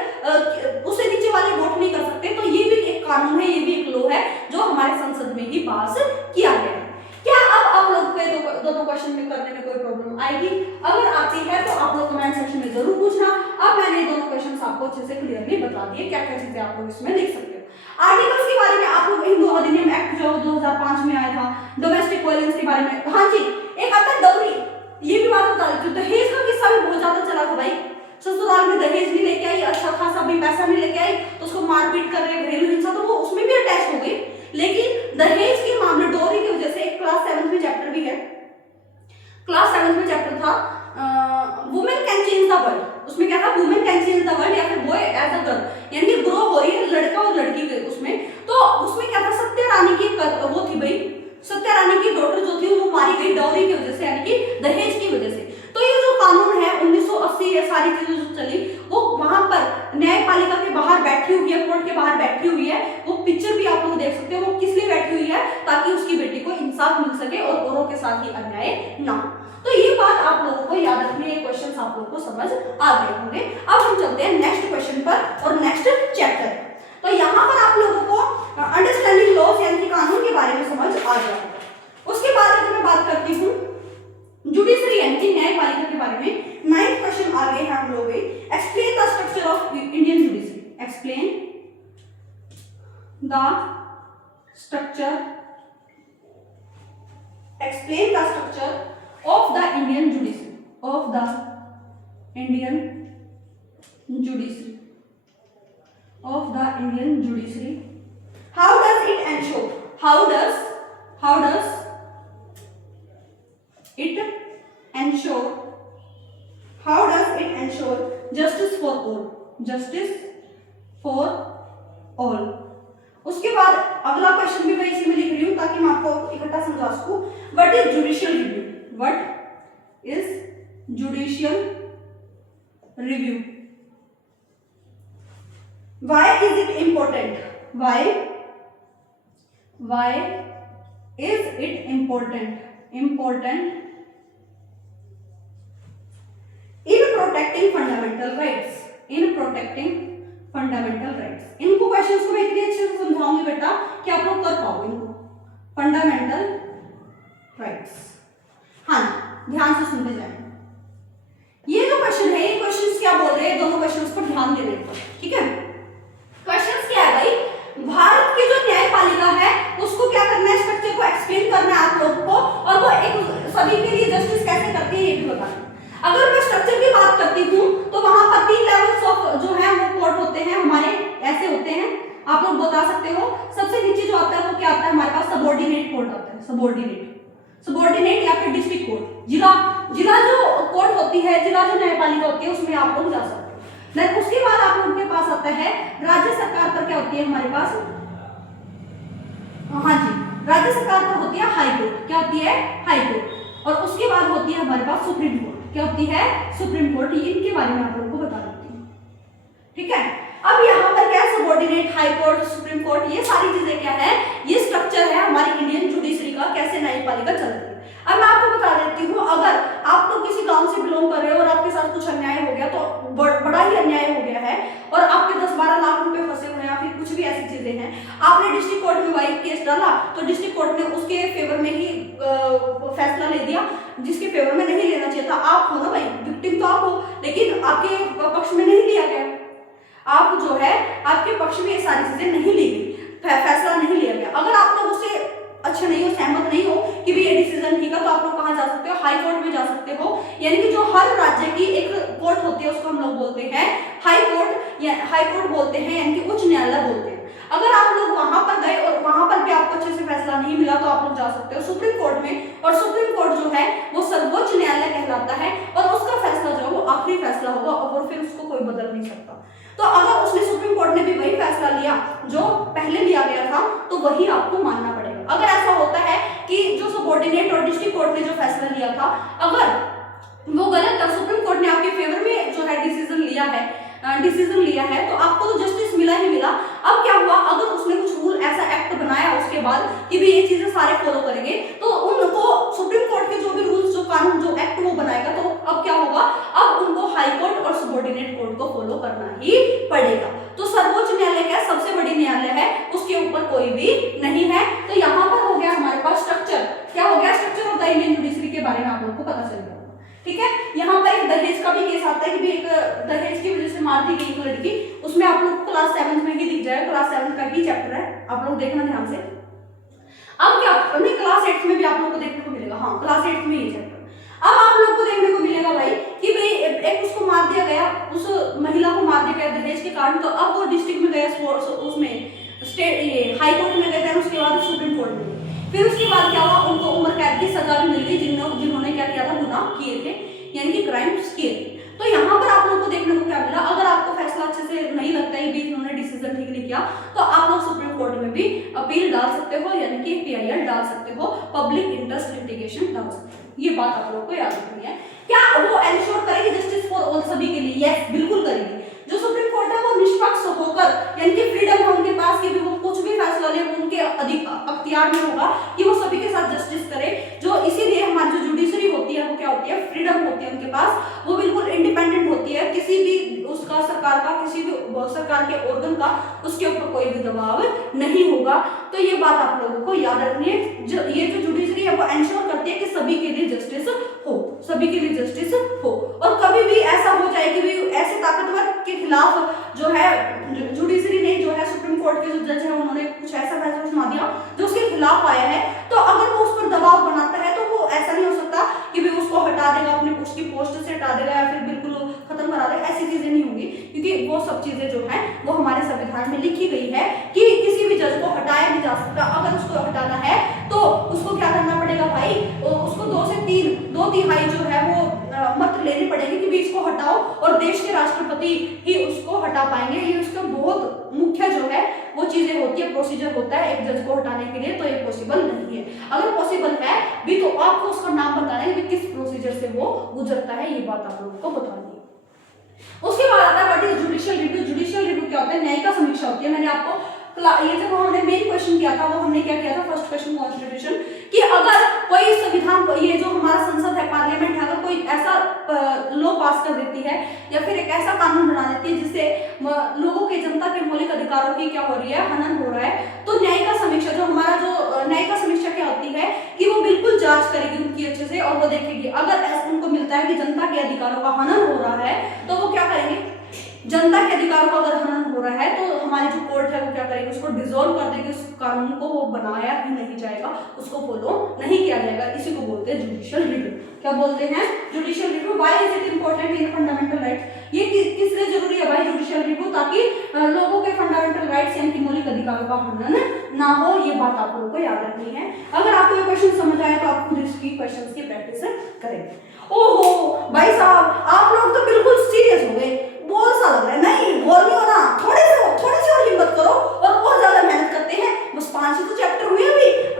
उससे नीचे वाले वोट नहीं कर सकते, तो ये भी एक कानून है, ये भी एक लॉ है जो हमारे संसद में ही पास किया गया है। क्या अब आप लोग पे दोनों क्वेश्चन में करने में कोई प्रॉब्लम आएगी? अगर आती है तो आप लोग कमेंट सेक्शन में जरूर पूछना। अब मैंने दोनों क्वेश्चन आपको अच्छे से क्लियरली बता दिए, क्या क्या चीजें आप लोग इसमें देख सकते हो। आर्टिकल्स के बारे में आप लोग हिंदू अधिनियम एक्ट जो 2005 में आया था, डोमेस्टिक वायलेंस के बारे में, हाँ जी, एक आता है डॉउरी, ये भी बात बता देती हूँ। दहेज का किस्सा भी बहुत ज्यादा चला था भाई, ससुराल में दहेज नहीं लेके आई, अच्छा खासा भी पैसा नहीं लेके आई, तो उसको मारपीट कर रहे, घरेलू हिंसा, तो वो उसमें भी अटैच हो गई। लेकिन दहेज के मामले डॉरी की वजह से, एक क्लास 7th में चैप्टर भी है, क्लास 7th में चैप्टर था women can change the world, उसमें क्या था? Women can change the world, या फिर बॉय एज अ गर्ल, यानी कि ग्रो हो रही है लड़का और लड़की के उसमें। तो उसमें क्या था? सत्या रानी की वो थी भाई, सत्या रानी की डॉटर जो थी वो मारी गई डॉरी की वजह से, यानी कि दहेज की वजह से। तो ये जो कानून है 1980, ये सारी चीजें जो चली, वो वहां पर न्यायपालिका के बाहर बैठी हुई है, कोर्ट के बाहर बैठी हुई है। वो पिक्चर भी आप लोग देख सकते हो, वो किस लिए बैठी हुई है? ताकि उसकी बेटी को इंसाफ मिल सके और औरों के साथ ही अन्याय ना। तो ये बात आप लोगों को याद रखनी है, क्वेश्चन आप लोगों को समझ आ गए होंगे। अब हम चलते हैं नेक्स्ट क्वेश्चन पर और नेक्स्ट चैप्टर। तो यहाँ पर आप लोगों को अंडरस्टैंडिंग लॉज यानी कि कानून के बारे में समझ आ जाएगा। उसके बाद अगर मैं बात करती हूँ जुडिशरी यानी कि न्यायपालिका के बारे में, 9th क्वेश्चन आ गए हैं हम लोग। Explain the structure of Indian judiciary, explain the structure, explain the structure of the Indian judiciary, of the Indian judiciary, of the Indian judiciary. How does it ensure? How does it ensure? How does it ensure justice for all? Justice for all. उसके बाद अगला question भी मैं इसी में लिख रही हूँ ताकि मैं आपको इकट्ठा समझा सकूं। What is judicial review? What is judicial review? Why is it important? Why is it important? Important protecting fundamental rights, in protecting fundamental rights. इनको क्वेश्चंस को मैं इतने अच्छे से समझाऊंगी बेटा कि आप लोग कर पाओगे इनको। फंडामेंटल राइट्स, हाँ ध्यान से सुनते जाएं। ये जो क्वेश्चन है, ये क्वेश्चंस क्या बोल रहे हैं, दोनों क्वेश्चंस पर ध्यान दे रहे, ठीक है। क्वेश्चंस क्या है भाई, भारत की जो न्यायपालिका है उसको क्या करना है, स्ट्रक्चर को एक्सप्लेन करना है आप लोगों को, और वो एक सभी के लिए जस्टिस कैसे करती है ये भी बताना। अगर मैं स्ट्रक्चर की बात करती हूँ तो वहां पर 3 लेवल्स ऑफ जो है वो कोर्ट होते हैं हमारे, ऐसे होते हैं, आप लोग बता सकते हो। सबसे नीचे जो आता है वो क्या आता है हमारे पास, सबऑर्डिनेट कोर्ट आता है, सबऑर्डिनेट या फिर डिस्ट्रिक्ट कोर्ट। जिला जो कोर्ट होती है, जिला जो न्यायपालिका होती है उसमें आप लोग जा सकते हो। देन उसके बाद आप लोगों के पास आता है राज्य सरकार पर, क्या होती है हमारे पास, हाँ जी, राज्य सरकार पर होती है हाई कोर्ट, क्या होती है हाई कोर्ट। और उसके बाद होती है हमारे पास सुप्रीम कोर्ट, क्या होती है सुप्रीम कोर्ट। इनके बारे में आप लोगों को बता देती हूँ, ठीक है। अब यहाँ पर क्या है, subordinate, high court, supreme court, ये सारी चीजें क्या है, ये स्ट्रक्चर है हमारी इंडियन जुडिशरी का, कैसे न्यायपालिका चलती है। अब मैं आपको बता देती हूँ, अगर आप लोग किसी गांव से बिलोंग कर रहे हो और आपके साथ कुछ अन्याय हो गया, तो बड़ा ही अन्याय हो गया है और आपके 10-12 लाख रुपए फंसे हुए हैं या फिर कुछ भी ऐसी चीजें हैं, आपने डिस्ट्रिक्ट कोर्ट में वही केस डाला तो डिस्ट्रिक्ट कोर्ट ने उसके फेवर में ही फैसला ले दिया जिसके फेवर में नहीं लेना चाहिए था। आप हो ना भाई, विक्टिम तो आप हो, लेकिन आपके पक्ष में नहीं लिया गया, आप जो है आपके पक्ष में ये सारी चीजें नहीं ली गई, फैसला नहीं लिया गया। अगर आप लोग उससे अच्छे नहीं हो, सहमत नहीं हो कि भी ये डिसीजन ठीक है, तो आप लोग कहाँ जा सकते हो, हाई कोर्ट में जा सकते हो। यानी कि जो हर राज्य की एक कोर्ट होती है उसको हम लोग बोलते हैं हाई कोर्ट, या हाई कोर्ट बोलते हैं, यानी कि उच्च न्यायालय बोलते हैं। अगर आप लोग वहां पर गए और वहां पर भी आपको अच्छे से फैसला नहीं मिला तो आप लोग जा सकते हो सुप्रीम कोर्ट में, और सुप्रीम कोर्ट जो है वो सर्वोच्च न्यायालय कहलाता है और उसका फैसला जो है वो आखिरी फैसला होगा और फिर उसको कोई बदल नहीं सकता। तो अगर उसने सुप्रीम कोर्ट ने भी वही फैसला लिया जो पहले लिया गया था तो वही आपको मानना पड़ेगा। अगर ऐसा होता है कि जो सबऑर्डिनेट और डिस्ट्रिक्ट कोर्ट ने जो फैसला लिया था अगर वो गलत था, सुप्रीम कोर्ट ने आपके फेवर में जो है डिसीजन लिया है तो आपको तो जस्टिस मिला ही मिला। अब क्या हुआ, अगर उसने कुछ रूल ऐसा एक्ट बनाया उसके बाद कि भी ये चीजें सारे फॉलो करेंगे, तो उनको सुप्रीम कोर्ट के जो भी रूल्स, जो कानून, जो एक्ट वो बनाएगा, तो अब क्या होगा, अब उनको हाई कोर्ट और सबऑर्डिनेट कोर्ट को फॉलो करना ही पड़ेगा। तो सर्वोच्च न्यायालय क्या सबसे बड़ी न्यायालय है, उसके ऊपर कोई भी नहीं है। तो यहाँ पर हो गया हमारे पास स्ट्रक्चर, क्या हो गया, structure of the Indian judiciary के बारे में आप लोग को पता चल गया, ठीक है। यहाँ पर एक दहेज का भी केस आता है कि भी एक दहेज की वजह से मार दी गई एक लड़की, उसमें आप लोग क्लास 7 में ही दिख जाएगा, क्लास 7 का ही चैप्टर है, आप लोग देखना ध्यान से। अब क्या नहीं, क्लास 8 में भी आप लोग को देखने को मिलेगा, हाँ क्लास 8 में ये चैप्टर। अब आप लोग को देखने को मिलेगा भाई कि भाई एक उसको मार दिया गया, उस महिला को मार दिया गया दहेज के कारण, तो अब वो डिस्ट्रिक्ट में गया, उसमें स्टेट ये हाई कोर्ट में गए थे, उसके बाद सुप्रीम कोर्ट में, फिर उसके बाद क्या हुआ, उनको उम्र कैद की सजा भी मिल गई जिन्होंने क्या किया था, गुनाह किए थे, यानी कि क्राइम्स किए थे। तो यहाँ पर आप लोग को देखने को क्या मिला, अगर आपको फैसला अच्छे से नहीं लगता है, इन्होंने डिसीजन ठीक नहीं किया, तो आप लोग सुप्रीम कोर्ट में भी अपील डाल सकते हो, यानी कि PIL डाल सकते हो, पब्लिक इंटरेस्ट लिटिगेशन डाल सकते हो। ये बात आप लोग को याद रखनी है। क्या वो एंश्योर करेगी जस्टिस फॉर ऑल, सभी के लिए? यस, बिल्कुल करेगी। जो सुप्रीम कोर्ट है वो निष्पक्ष होकर, यानी कि फ्रीडम है उनके पास कि भी वो कुछ भी फैसला ले, उनके अख्तियार में होगा कि वो सभी के साथ जस्टिस करे। जो इसीलिए हमारी जो जुडिशरी होती है वो क्या होती है, फ्रीडम होती है उनके पास, वो बिल्कुल इंडिपेंडेंट होती है, किसी भी उसका सरकार का, किसी भी सरकार के ऑर्गन का उसके ऊपर कोई भी दबाव नहीं होगा। तो ये बात आप लोगों को याद रखनी है। ये जो जुडिशरी है वो एंश्योर करती है कि सभी के लिए जस्टिस हो, सभी के लिए जस्टिस हो, और कभी भी ऐसा हो जाए कि भी ऐसे ताकतवर के खिलाफ जो है जुडिशरी ने, जो है सुप्रीम कोर्ट के जो जज है, उन्होंने कुछ ऐसा फैसला सुना दिया जो उसके खिलाफ आया है, तो अगर वो उस पर दबाव बनाता है तो वो ऐसा नहीं हो सकता कि भी उसको हटा देगा, अपनी उसकी पोस्ट से हटा देगा या फिर बिल्कुल खत्म करा देगा, ऐसी चीजें नहीं होंगी, क्योंकि वो सब चीजें जो है वो हमारे संविधान में लिखी गई है कि किसी भी जज को हटाया नहीं जा सकता। अगर उसको हटाना है तो उसको क्या करना पड़ेगा भाई, उसको 2 तिहाई जो है वो मत लेने पड़ेंगे कि भी इसको हटाओ, और देश के राष्ट्रपति ही उसको हटा पाएंगे। ये उसका बहुत मुख्य जो है वो चीजें होती है, प्रोसीजर होता है एक जज को हटाने के लिए, तो ये पॉसिबल नहीं है। अगर पॉसिबल है भी तो आपको उसका नाम बताना है कि किस प्रोसीजर से वो गुजरता है, ये बात आप लोगों को बतानी है। उसके बाद आता है what is judicial review. Judicial review क्या होता है, न्यायिक समीक्षा होती है। मैंने आपको ये जब हमने मेन क्वेश्चन किया था वो हमने क्या किया था, फर्स्ट क्वेश्चन कॉन्स्टिट्यूशन, कि अगर कोई संविधान, ये जो हमारा संसद है, पार्लियामेंट है, अगर कोई ऐसा लॉ पास कर देती है ऐसा कानून बना देती है जिससे लोगों के, जनता के मौलिक अधिकारों की क्या हो रही है, हनन हो रहा है, तो न्यायिका समीक्षा, जो हमारा जो न्यायिका समीक्षा क्या होती है कि वो बिल्कुल जांच करेगी उनकी अच्छे से, और वो देखेगी अगर ऐसा उनको मिलता है कि जनता के अधिकारों का हनन हो रहा है तो वो क्या करेंगे, जनता के अधिकारों का अगर हनन हो रहा है तो हमारी जो कोर्ट है वो क्या करेगी, उसको डिसॉल्व कर देगी, उस कानून को वो बनाया ही नहीं जाएगा, उसको फॉलो नहीं किया जाएगा। इसी को बोलते हैं जुडिशियल रिव्यू। क्या बोलते हैं, judicial review. Why is it important in fundamental rights, ये किस लिए जरूरी है भाई जुडिशियल रिव्यू, ताकि लोगों के फंडामेंटल राइट्स यानी कि मौलिक अधिकारों का हनन ना हो, ये बात आप लोगों को याद रखनी है। अगर आपको ये क्वेश्चन समझ आए तो आप खुद इसकी क्वेश्चंस की प्रैक्टिस करें। ओहो भाई साहब, आप लोग तो बिल्कुल सीरियस हो गए, बोर सा लग रहा है। नहीं, बोर नहीं होना, थोड़ी सी और हिम्मत करो और ज्यादा मेहनत करते हैं। बस 5 ही तो चैप्टर हुए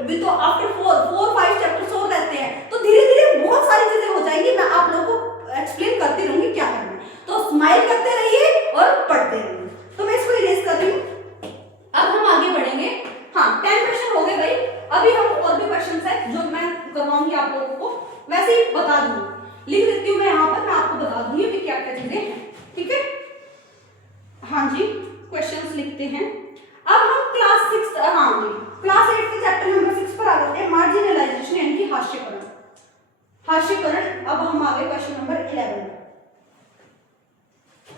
अभी तो आफ्टर 4-5 चैप्टर्स और रहते हैं, तो धीरे धीरे बहुत सारी चीजें हो जाएंगी। मैं आप लोगों को एक्सप्लेन करती रहूंगी क्या करना है, तो स्माइल करते रहिए और पढ़ते रहिए। तो मैं इसको इरेज कर रही हूँ। अब हम आगे बढ़ेंगे। हाँ, 10 क्वेश्चन हो गए भाई। अभी हम और भी क्वेश्चन है जो मैं करवाऊंगी आप लोगों को, वैसे ही बता दूंगी, लिख देती हूँ मैं यहाँ पर, मैं आपको बता दूंगी कि क्या क्या चीजें हैं। ठीक है, हाँ जी, क्वेश्चंस लिखते हैं। अब हम क्लास 8 के चैप्टर नंबर 6 पर आ जाते हैं, मार्जिनलाइजेशन यानी कि हास्यकरण। हास्यकरण। अब हम आ गए question number 11।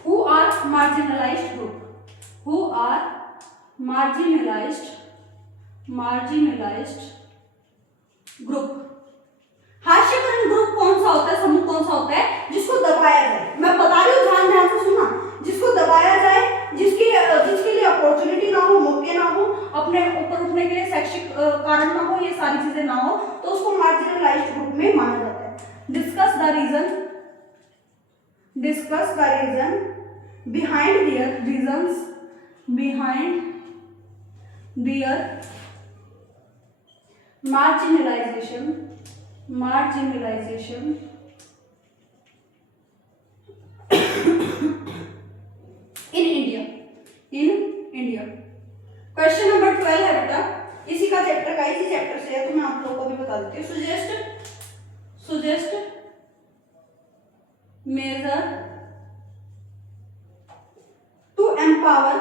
Who are marginalised group, who are marginalised group. हास्यकरण ग्रुप कौन सा होता है, समूह कौन सा होता है, जिसको दबाया जाए। मैं बता रही हूँ, ध्यान से सुनना, जिसको दबाया जाए, जिसके लिए अपॉर्चुनिटी ना हो, मौके ना हो, अपने ऊपर उठने के लिए शैक्षिक कारण ना हो, ये सारी चीजें ना हो, तो उसको मार्जिनलाइज्ड ग्रुप में माना जाता है। Discuss the reason behind their marginalization in India। Question number 12 है बेटा, इसी चैप्टर से है, तो मैं आप लोगों को भी बता देती हूँ। suggest measure to empower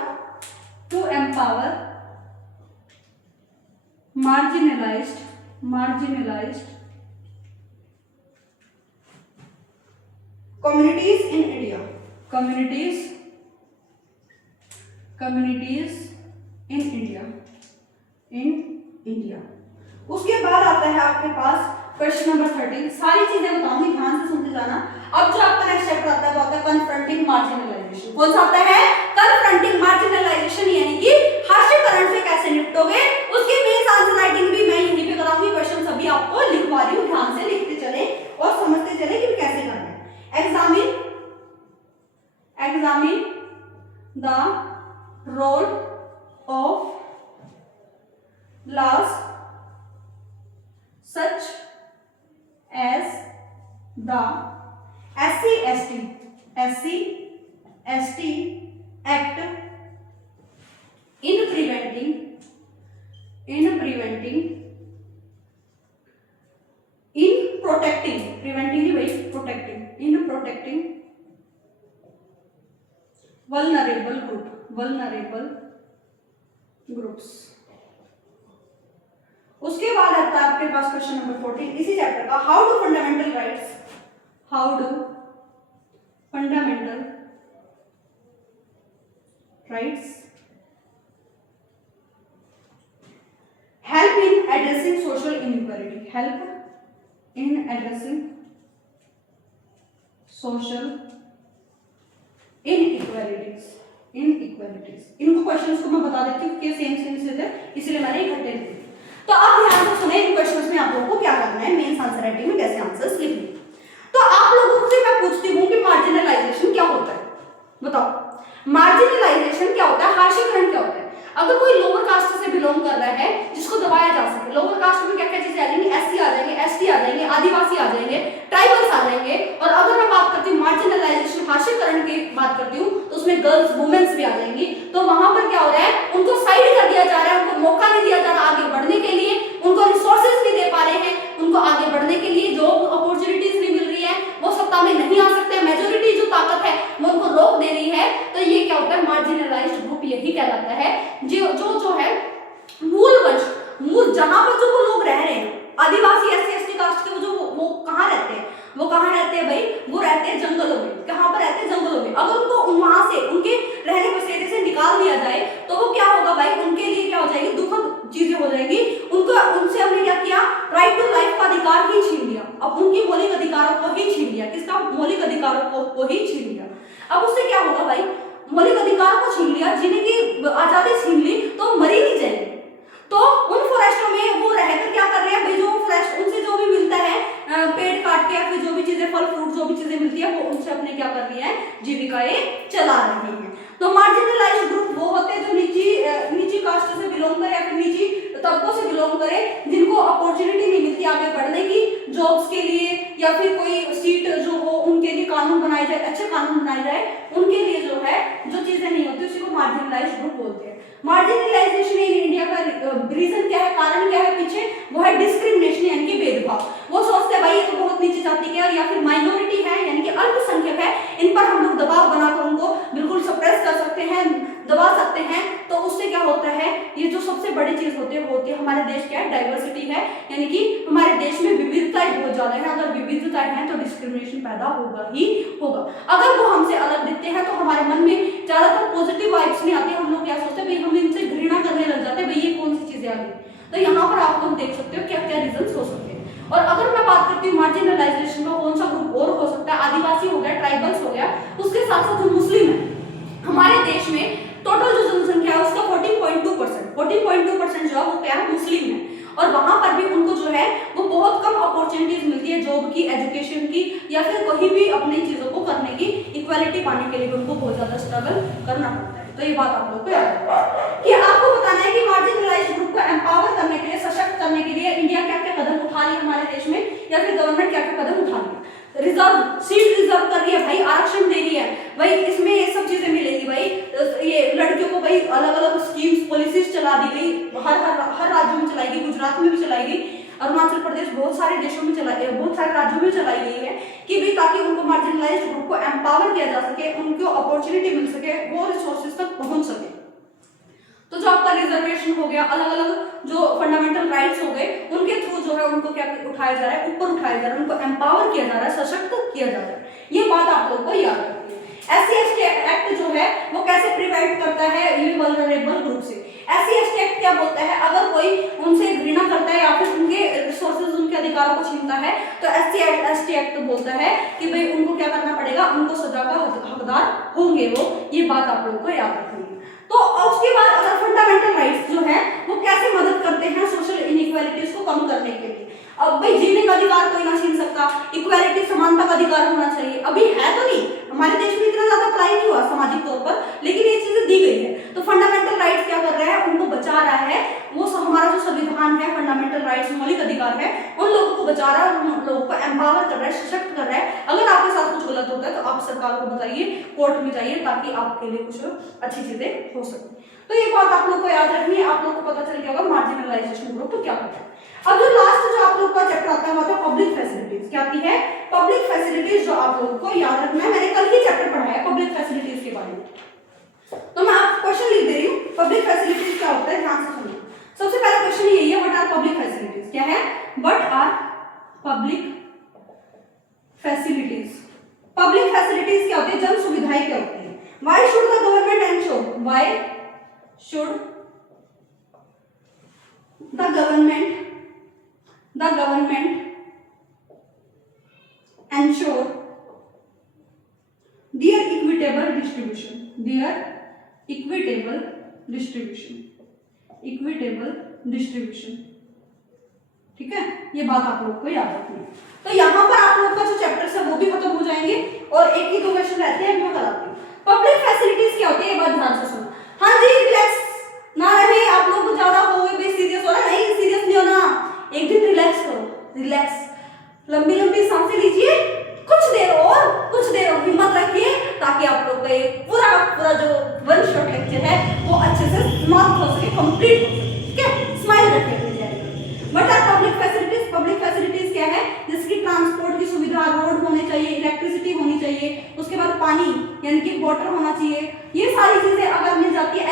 marginalized communities in India। उसके बाद आता है आपके पास क्वेश्चन नंबर 13। सारी चीजें बताऊंगी, ध्यान से सुनते जाना। अब जो आपका नेक्स्ट चैप्टर आता है वो आता है कन्फ्रंटिंग मार्जिनलाइजेशन। कौन सा आता है, कन्फ्रंटिंग मार्जिनलाइजेशन, यानी कि हास्यकरण से कैसे निपटोगे, उसकी मेंस आंसर राइटिंग भी मैं यहीं पे कराऊंगी। क्वेश्चन सभी आपको लिखवा रही हूँ, ध्यान से लिखते चले और समझते चले कि कैसे करना है। Examine the role of laws such as the SC ST Act in preventing vulnerable groups। उसके बाद आता है आपके पास क्वेश्चन नंबर 14 इसी चैप्टर का, how do fundamental rights help in addressing social inequality, inequalities. इनको क्वेश्चंस को मैं बता देती हूँ कि सेम से थे, इसलिए मैंने इकट्ठे लिखे। तो आप ध्यान से सुने, इन क्वेश्चंस में आप लोगों को क्या करना है, मेंस आंसर राइटिंग में कैसे आंसर्स लिखने। तो आप लोगों से मैं पूछती हूँ कि मार्जिनलाइजेशन क्या होता है, बताओ। मार्जिनलाइजेशन क्या होता है, हास्यकरण क्या होता है। अगर कोई लोअर कास्ट से बिलोंग कर रहा है जिसको दबाया जा सके, लोअर कास्ट में क्या क्या चीजें आ जाएंगी, एससी आ जाएंगे, एसटी आ जाएंगे, आदिवासी आ जाएंगे, ट्राइबल्स आ जाएंगे। और अगर मैं बात करती हूँ मार्जिनलाइजेशन हास्यकरण की बात करती हूँ तो उसमें गर्ल्स वुमेन्स भी आ जाएंगी। तो वहां पर क्या हो रहा है, उनको साइड कर दिया जा रहा है, उनको मौका नहीं दिया जा रहा आगे बढ़ने के लिए, उनको रिसोर्सेज नहीं दे पा रहे हैं, उनको आगे बढ़ने के लिए जॉब अपॉर्चुनिटीज नहीं मिल रही है, वो सत्ता में नहीं आ सकते, मेजोरिटी जो ताकत है वो उनको रोक ये क्या होता है, मार्जिनलाइज्ड ग्रुप यही कहलाता है जो है मूल वंश, मूल जहां पर जो वो लोग रह रहे हैं, आदिवासी एससी एसटी कास्ट के वो कहाँ रहते हैं, वो कहाँ रहते हैं भाई, वो रहते हैं जंगलों में। कहाँ पर रहते हैं, जंगलों में। अगर उनको वहां से उनके रहने बसेरे से निकाल दिया जाए तो वो क्या होगा भाई, उनके लिए क्या हो जाएगी, दुखद चीजें हो जाएगी। उनसे हमने क्या किया, राइट टू लाइफ का अधिकार ही छीन लिया। अब उनकी मौलिक अधिकारों को ही छीन लिया, किसका, मौलिक अधिकारों को ही छीन लिया। अब उससे क्या होगा भाई, मौलिक अधिकार को छीन लिया, जीने की आजादी छीन ली, तो मरी नहीं जाएगी। तो उन फॉरेस्टों में वो रहकर क्या कर रहे हैं भाई, जो फॉरेस्ट उनसे जो भी मिलता है पेड़ काट के या फिर जो भी चीजें फल फ्रूट जो भी चीजें मिलती है वो उनसे अपने क्या कर रही है, जीविकाएं चला रहे हैं। तो मार्जिनलाइज्ड ग्रुप वो होते हैं जो नीची कास्ट से बिलोंग करे या फिर नीची तबकों से बिलोंग करे, जिनको अपॉर्चुनिटी नहीं मिलती आगे बढ़ने की, जॉब्स के लिए या फिर कोई सीट जो हो उनके लिए कानून बनाए जाए, अच्छे कानून बनाए जाए, उनके लिए जो है जो चीजें नहीं होती उसी को मार्जिनलाइज्ड ग्रुप बोलते हैं। मार्जिनलाइजेशन इन इंडिया का रीजन क्या है, कारण क्या है पीछे, वो है डिस्क्रिमिनेशन यानी कि भेदभाव। वो सोचते हैं भाई ये तो बहुत नीचे जाति के या फिर माइनॉरिटी है यानी कि अल्पसंख्यक है, इन पर हम लोग दबाव बनाकर उनको बिल्कुल सप्रेस कर सकते हैं, दबा सकते हैं। तो उससे क्या होता है, ये जो सबसे बड़ी चीज होती है वो होती है हमारे देश क्या है, डाइवर्सिटी है, यानी कि हमारे देश में विविधताएं बहुत ज्यादा है। अगर विविधताएं हैं तो डिस्क्रिमिनेशन पैदा होगा ही होगा। अगर वो हमसे अलग दिखते हैं तो हमारे मन में ज्यादातर पॉजिटिव वाइब्स नहीं आती, हम लोग क्या सोचते हैं भाई, हम इनसे घृणा करने लग जाते हैं, भाई ये कौन सी चीजें आ गई। तो यहाँ पर आप लोग देख सकते हो क्या क्या रीजन हो सकते हैं। और अगर मैं बात करती हूँ मार्जिनलाइजेशन में कौन सा ग्रुप और हो सकता है, आदिवासी हो गया, ट्राइबल्स हो गया, उसके साथ साथ जो मुस्लिम है, हमारे देश में टोटल जो जनसंख्या है उसका 14.2% जो है वो क्या है, मुस्लिम है। और वहां पर भी उनको जो है वो बहुत कम अपॉर्चुनिटीज मिलती है जॉब की, एजुकेशन की या फिर कहीं भी अपनी चीजों को करने की, इक्वालिटी पाने के लिए भी उनको बहुत ज्यादा स्ट्रगल करना पड़ता है। तो ये बात आप लोग को याद रखना है कि आपको बताना है कि मार्जिनलाइज्ड ग्रुप को एम्पावर करने के लिए, सशक्त करने के लिए इंडिया क्या क्या कदम उठा रही है हमारे देश में, या फिर गवर्नमेंट क्या क्या कदम उठा रही है। रिजर्व सीट रिजर्व कर रही है भाई, आरक्षण दे रही है भाई, इसमें ये सब चीजें मिलेगी भाई। ये लड़कियों को भाई अलग अलग स्कीम्स पॉलिसीज चला दी गई, हर राज्यों में चलाई गई, गुजरात में भी चलाई गई, अरुणाचल प्रदेश, बहुत सारे देशों में चलाई, बहुत सारे राज्यों में चलाई गई है कि भाई ताकि उनको मार्जिनलाइज्ड ग्रुप को एम्पावर किया जा सके, उनको अपॉर्चुनिटी मिल सके, वो रिसोर्सेज तक पहुंच सके। तो जो आपका रिजर्वेशन हो गया, अलग अलग जो फंडामेंटल राइट्स हो गए, उनके थ्रू जो है उनको क्या उठाया जा रहा है, ऊपर उठाया जा रहा है, उनको एम्पावर किया जा रहा है, सशक्त किया जा रहा है। ये बात आप लोगों को याद रखनी है। SC/ST एक्ट जो है वो कैसे प्रिवेंट करता है ये वल्नरेबल ग्रुप से। SC/ST एक्ट क्या बोलता है, अगर कोई उनसे घृणा करता है या फिर उनके रिसोर्सेज, उनके अधिकारों को छीनता है तो SC/ST एक्ट बोलता है कि भाई उनको क्या करना पड़ेगा, उनको सजा का हकदार होंगे वो। ये बात आप लोगों को याद रखनी है। तो उसके बाद अगर फंडामेंटल राइट्स जो है वो कैसे मदद करते हैं सोशल इनइक्वालिटीज को कम करने के लिए। अब भाई जीने का अधिकार कोई ना छीन सकता, इक्वालिटी समानता का अधिकार होना चाहिए, अभी है तो नहीं, हमारे देश में इतना ज्यादा अप्लाई नहीं हुआ सामाजिक तौर पर, लेकिन ये चीजें दी गई है। तो फंडामेंटल राइट्स क्या कर रहा है, उनको बचा रहा है, वो हमारा जो संविधान है, फंडामेंटल राइट्स मौलिक अधिकार है, उन लोगों को बचा रहा है, उन लोगों को एम्पावर कर रहा है, सशक्त कर रहा है। अगर आपके साथ कुछ गलत होता है तो आप सरकार को बताइए, कोर्ट में जाइए, ताकि आपके लिए कुछ अच्छी चीजें हो सके। तो ये बात आप लोग को याद रखनी है, आप लोग को पता चल गया होगा मार्जिनलाइजेशन ग्रुप तो क्या होता है। अब जो लास्ट जो आप लोग का चैप्टर आता है वो आता है पब्लिक फैसिलिटीज। क्या आती है, पब्लिक फैसिलिटीज, जो आप लोगों को याद रखना है। मैंने कल ही चैप्टर पढ़ाया है पब्लिक फैसिलिटीज के बारे में, तो मैं आपको क्वेश्चन लिख दे रही हूँ, पब्लिक फैसिलिटीज क्या होता है, ध्यान से सुनिए। सबसे पहला क्वेश्चन यही है, व्हाट आर पब्लिक फैसिलिटीज, क्या है, what are public facilities. Public facilities क्या होती है, जन सुविधाएं क्या होती है। Why should the government ensure, why should the government ensure their equitable distribution, ठीक है। ये बात आप लोग को याद रखनी है। तो यहाँ पर आप लोग का जो चैप्टर्स है वो भी खत्म हो जाएंगे और एक ही दो क्वेश्चन रहते हैं, मैं कराती हूँ। पब्लिक फैसिलिटीज क्या होती है, ये बात ध्यान से सुनो। हाँ जी, रिलैक्स ना रहे, आप लोग ज्यादा हो गए सीरियस हो रहा, नहीं सीरियस नहीं होना, एक दिन रिलैक्स करो, रिलैक्स, लंबी लंबी सांसें लीजिए, कुछ देर और हिम्मत रखिए, ताकि आप लोग का ये पूरा जो वन शॉट लेक्चर है वो अच्छे से समाप्त हो सके, कंप्लीट हो सके, ठीक है। स्माइल रखिए मिल जाएगा। But are public facilities, public facilities क्या है, जिसकी ट्रांसपोर्ट की सुविधा, रोड होने चाहिए, इलेक्ट्रिसिटी होनी चाहिए, उसके बाद पानी यानी कि वाटर होना चाहिए, ये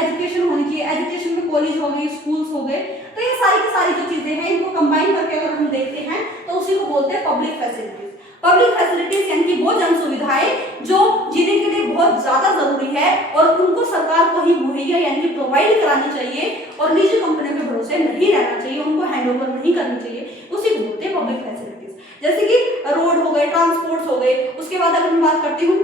एजुकेशन होनी चाहिए, एजुकेशन में कॉलेज हो गई, स्कूल्स हो गए, तो ये सारी की सारी जो चीजें हैं इनको कंबाइन करके अगर हम देखते हैं तो उसी को बोलते हैं पब्लिक फैसिलिटीज। पब्लिक फैसिलिटीज यानी कि वो जन सुविधाएं जो जीने के लिए बहुत ज्यादा जरूरी है और उनको सरकार को ही मुहैया यानी कि प्रोवाइड करानी चाहिए और निजी कंपनियों के भरोसे नहीं रहना चाहिए, उनको हैंडओवर नहीं करनी चाहिए, उसी को बोलते हैं पब्लिक फैसिलिटीज। जैसे कि रोड हो गए, ट्रांसपोर्ट हो गए, उसके बाद अगर मैं बात करती हूँ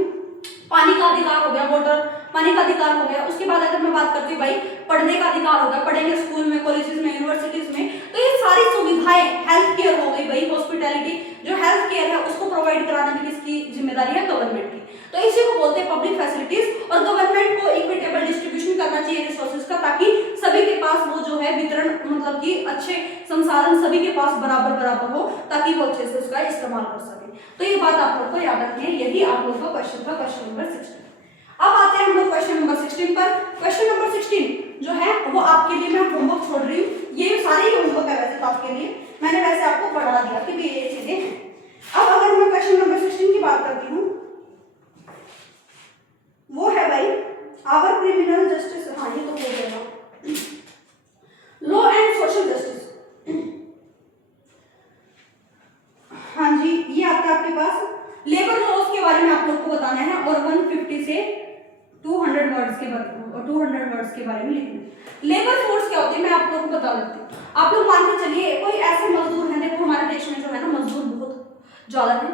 पानी का अधिकार हो गया, वाटर पानी का अधिकार हो गया, उसके बाद अगर मैं बात करती हूँ भाई पढ़ने का अधिकार हो गया, पढ़ेंगे स्कूल में, कॉलेजेस में, यूनिवर्सिटीज में, तो ये सारी सुविधाएं, हेल्थ केयर हो गई भाई, हॉस्पिटैलिटी, जो हेल्थ केयर है उसको प्रोवाइड कराना भी किसकी जिम्मेदारी है, गवर्नमेंट की। तो इसी को बोलते हैं पब्लिक फैसिलिटीज। और गवर्नमेंट को इक्विटेबल डिस्ट्रीब्यूशन करना चाहिए रिसोर्सेज का, ताकि सभी के पास वो जो है वितरण मतलब कि अच्छे संसाधन सभी के पास बराबर बराबर हो, ताकि वो अच्छे से उसका इस्तेमाल कर सके। तो ये बात आप लोग को याद रखनी है, यही आप लोग का क्वेश्चन था, क्वेश्चन नंबर 16। अब आते हैं हम लोग क्वेश्चन नंबर 16 पर। क्वेश्चन नंबर 16 जो है वो आपके लिए मैं होमवर्क छोड़ रही हूँ, ये सारे होमवर्क है वैसे तो आपके लिए, मैंने वैसे आपको पढ़ा दिया कि ये चीजें हैं। अब अगर मैं क्वेश्चन नंबर 16 की बात करती हूँ, वो है भाई आवर क्रिमिनल जस्टिस, हाँ ये तो हो जाएगा, लॉ एंड सोशल जस्टिस। हाँ जी, ये आता है आपके पास लेबर लॉज के बारे में आप लोग को बताना है और 150 से 200 वर्ड्स के बारे में लिखना है। लेबर फोर्स क्या होती है मैं आप लोगों को बता देती हूँ। आप लोग मान के चलिए कोई ऐसे मजदूर हैं, देखो हमारे देश में जो है ना मजदूर बहुत ज्यादा है,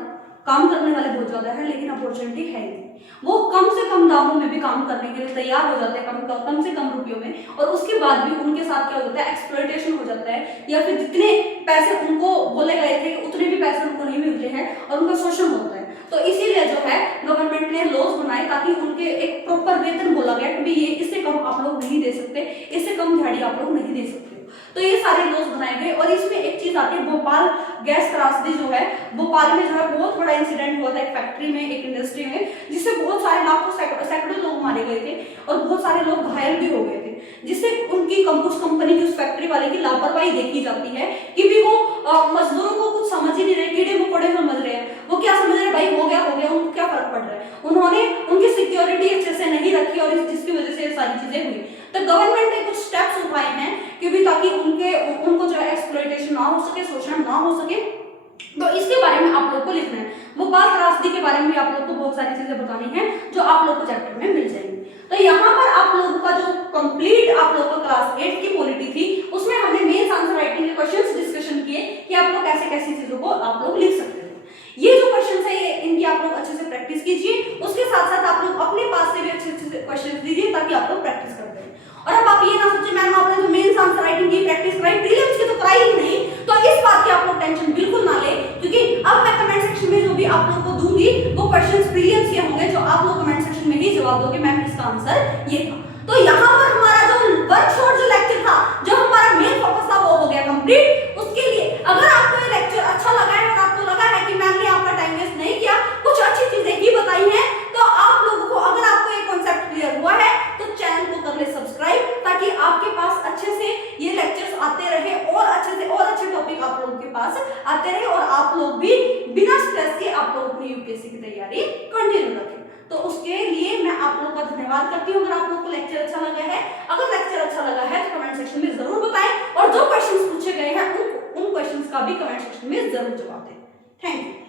काम करने वाले बहुत ज्यादा है, लेकिन अपॉर्चुनिटी है नहीं। वो कम से कम दामों में भी काम करने के लिए तैयार हो जाते हैं, कम से कम रुपयों में, और उसके बाद भी उनके साथ क्या हो जाता है, एक्सप्लॉयटेशन हो जाता है, या फिर जितने पैसे उनको बोले गए थे उतने भी पैसे उनको नहीं मिलते हैं और उनका शोषण होता है। तो इसीलिए जो है गवर्नमेंट ने लॉज बनाए ताकि उनके एक प्रॉपर वेतन बोला गया कि ये इससे कम आप लोग नहीं दे सकते, इससे कम दिहाड़ी आप लोग नहीं दे सकते। तो ये सारे लॉज बनाए गए। और इसमें एक चीज आती है, भोपाल गैस त्रासदी जो है, भोपाल में जो है बहुत बड़ा इंसिडेंट हुआ था एक फैक्ट्री में, एक इंडस्ट्री में, जिससे बहुत सारे लाखों सैकड़ों लोग मारे गए थे और बहुत सारे लोग घायल भी हो गए थे, जिससे उनकी उस कंपनी की, उस फैक्ट्री वाले की लापरवाही देखी जाती है कि भी वो मजदूरों को कुछ समझ ही नहीं रहे, कीड़े मकोड़े समझ रहे हैं, वो क्या समझ रहे हैं भाई हो गया उनको क्या फर्क पड़ रहा है। उन्होंने उनकी सिक्योरिटी अच्छे से नहीं रखी और जिसकी वजह से ये सारी चीजें हुई। तो गवर्नमेंट ने कुछ स्टेप्स उठाए हैं कि भी ताकि उनको जो है एक्सप्लॉयटेशन ना हो सके, शोषण ना हो सके। तो इसके बारे में आप लोग को लिखना है। भोपाल त्रासदी के बारे में भी आप लोग को बहुत सारी चीजें बतानी है जो आप लोग को चैप्टर में मिल जाएंगी। तो यहाँ पर आप लोगों का जो कंप्लीट आप लोग का क्लास 8 की पॉलिटी थी उसमें हमने मेंस आंसर राइटिंग के क्वेश्चंस डिस्कशन किए कि आप लोग कैसे कैसी चीजों को आप लोग लिख सकते हैं। ये जो क्वेश्चंस है ये इनकी आप लोग अच्छे से प्रैक्टिस कीजिए, उसके साथ साथ आप लोग अपने पास से भी अच्छे अच्छे क्वेश्चंस दीजिए ताकि आप लोग प्रैक्टिस कर पाएं। और अब आप ये ना सोचिए मैम आपने जो मेंस आंसर राइटिंग की प्रैक्टिस कराई, प्रीलिम्स की तो कराई ही नहीं, तो इस बात की आप लोग टेंशन बिल्कुल ना ले, क्योंकि अब मैं कमेंट सेक्शन में जो भी आप लोग को दूंगी वो क्वेश्चंस प्रीलिम्स के होंगे जो आप लोग कमेंट सेक्शन में ही जवाब दोगे मैम इसका आंसर ये था। तो यहाँ पर हमारा जो वर्कशॉप जो लेक्चर था, जो हमारा मेन फोकस था वो हो गया कंप्लीट। उसके लिए अगर आपको ये लेक्चर अच्छा लगा है और आपको लगा है कि मैम ने आपका टाइम वेस्ट नहीं किया, कुछ अच्छी चीजें ही बताई हैं, तो आप लोगों को अगर आपको ये कॉन्सेप्ट क्लियर हुआ है तो चैनल को कर ले सब्सक्राइब, ताकि आपके पास अच्छे से ये लेक्चर्स आते रहे और अच्छे से और अच्छे टॉपिक आप लोगों के पास आते रहे और आप लोग भी बिना स्ट्रेस के आप लोग अपनी यूपीएससी की तैयारी कंटिन्यू रखें। तो उसके लिए मैं आप लोगों का धन्यवाद करती हूँ। अगर आप लोग को लेक्चर अच्छा लगा है, अगर लेक्चर अच्छा लगा है तो कमेंट सेक्शन में जरूर बताएं और जो क्वेश्चंस पूछे गए हैं उन क्वेश्चंस का भी कमेंट सेक्शन में जरूर जवाब दें। Thank you.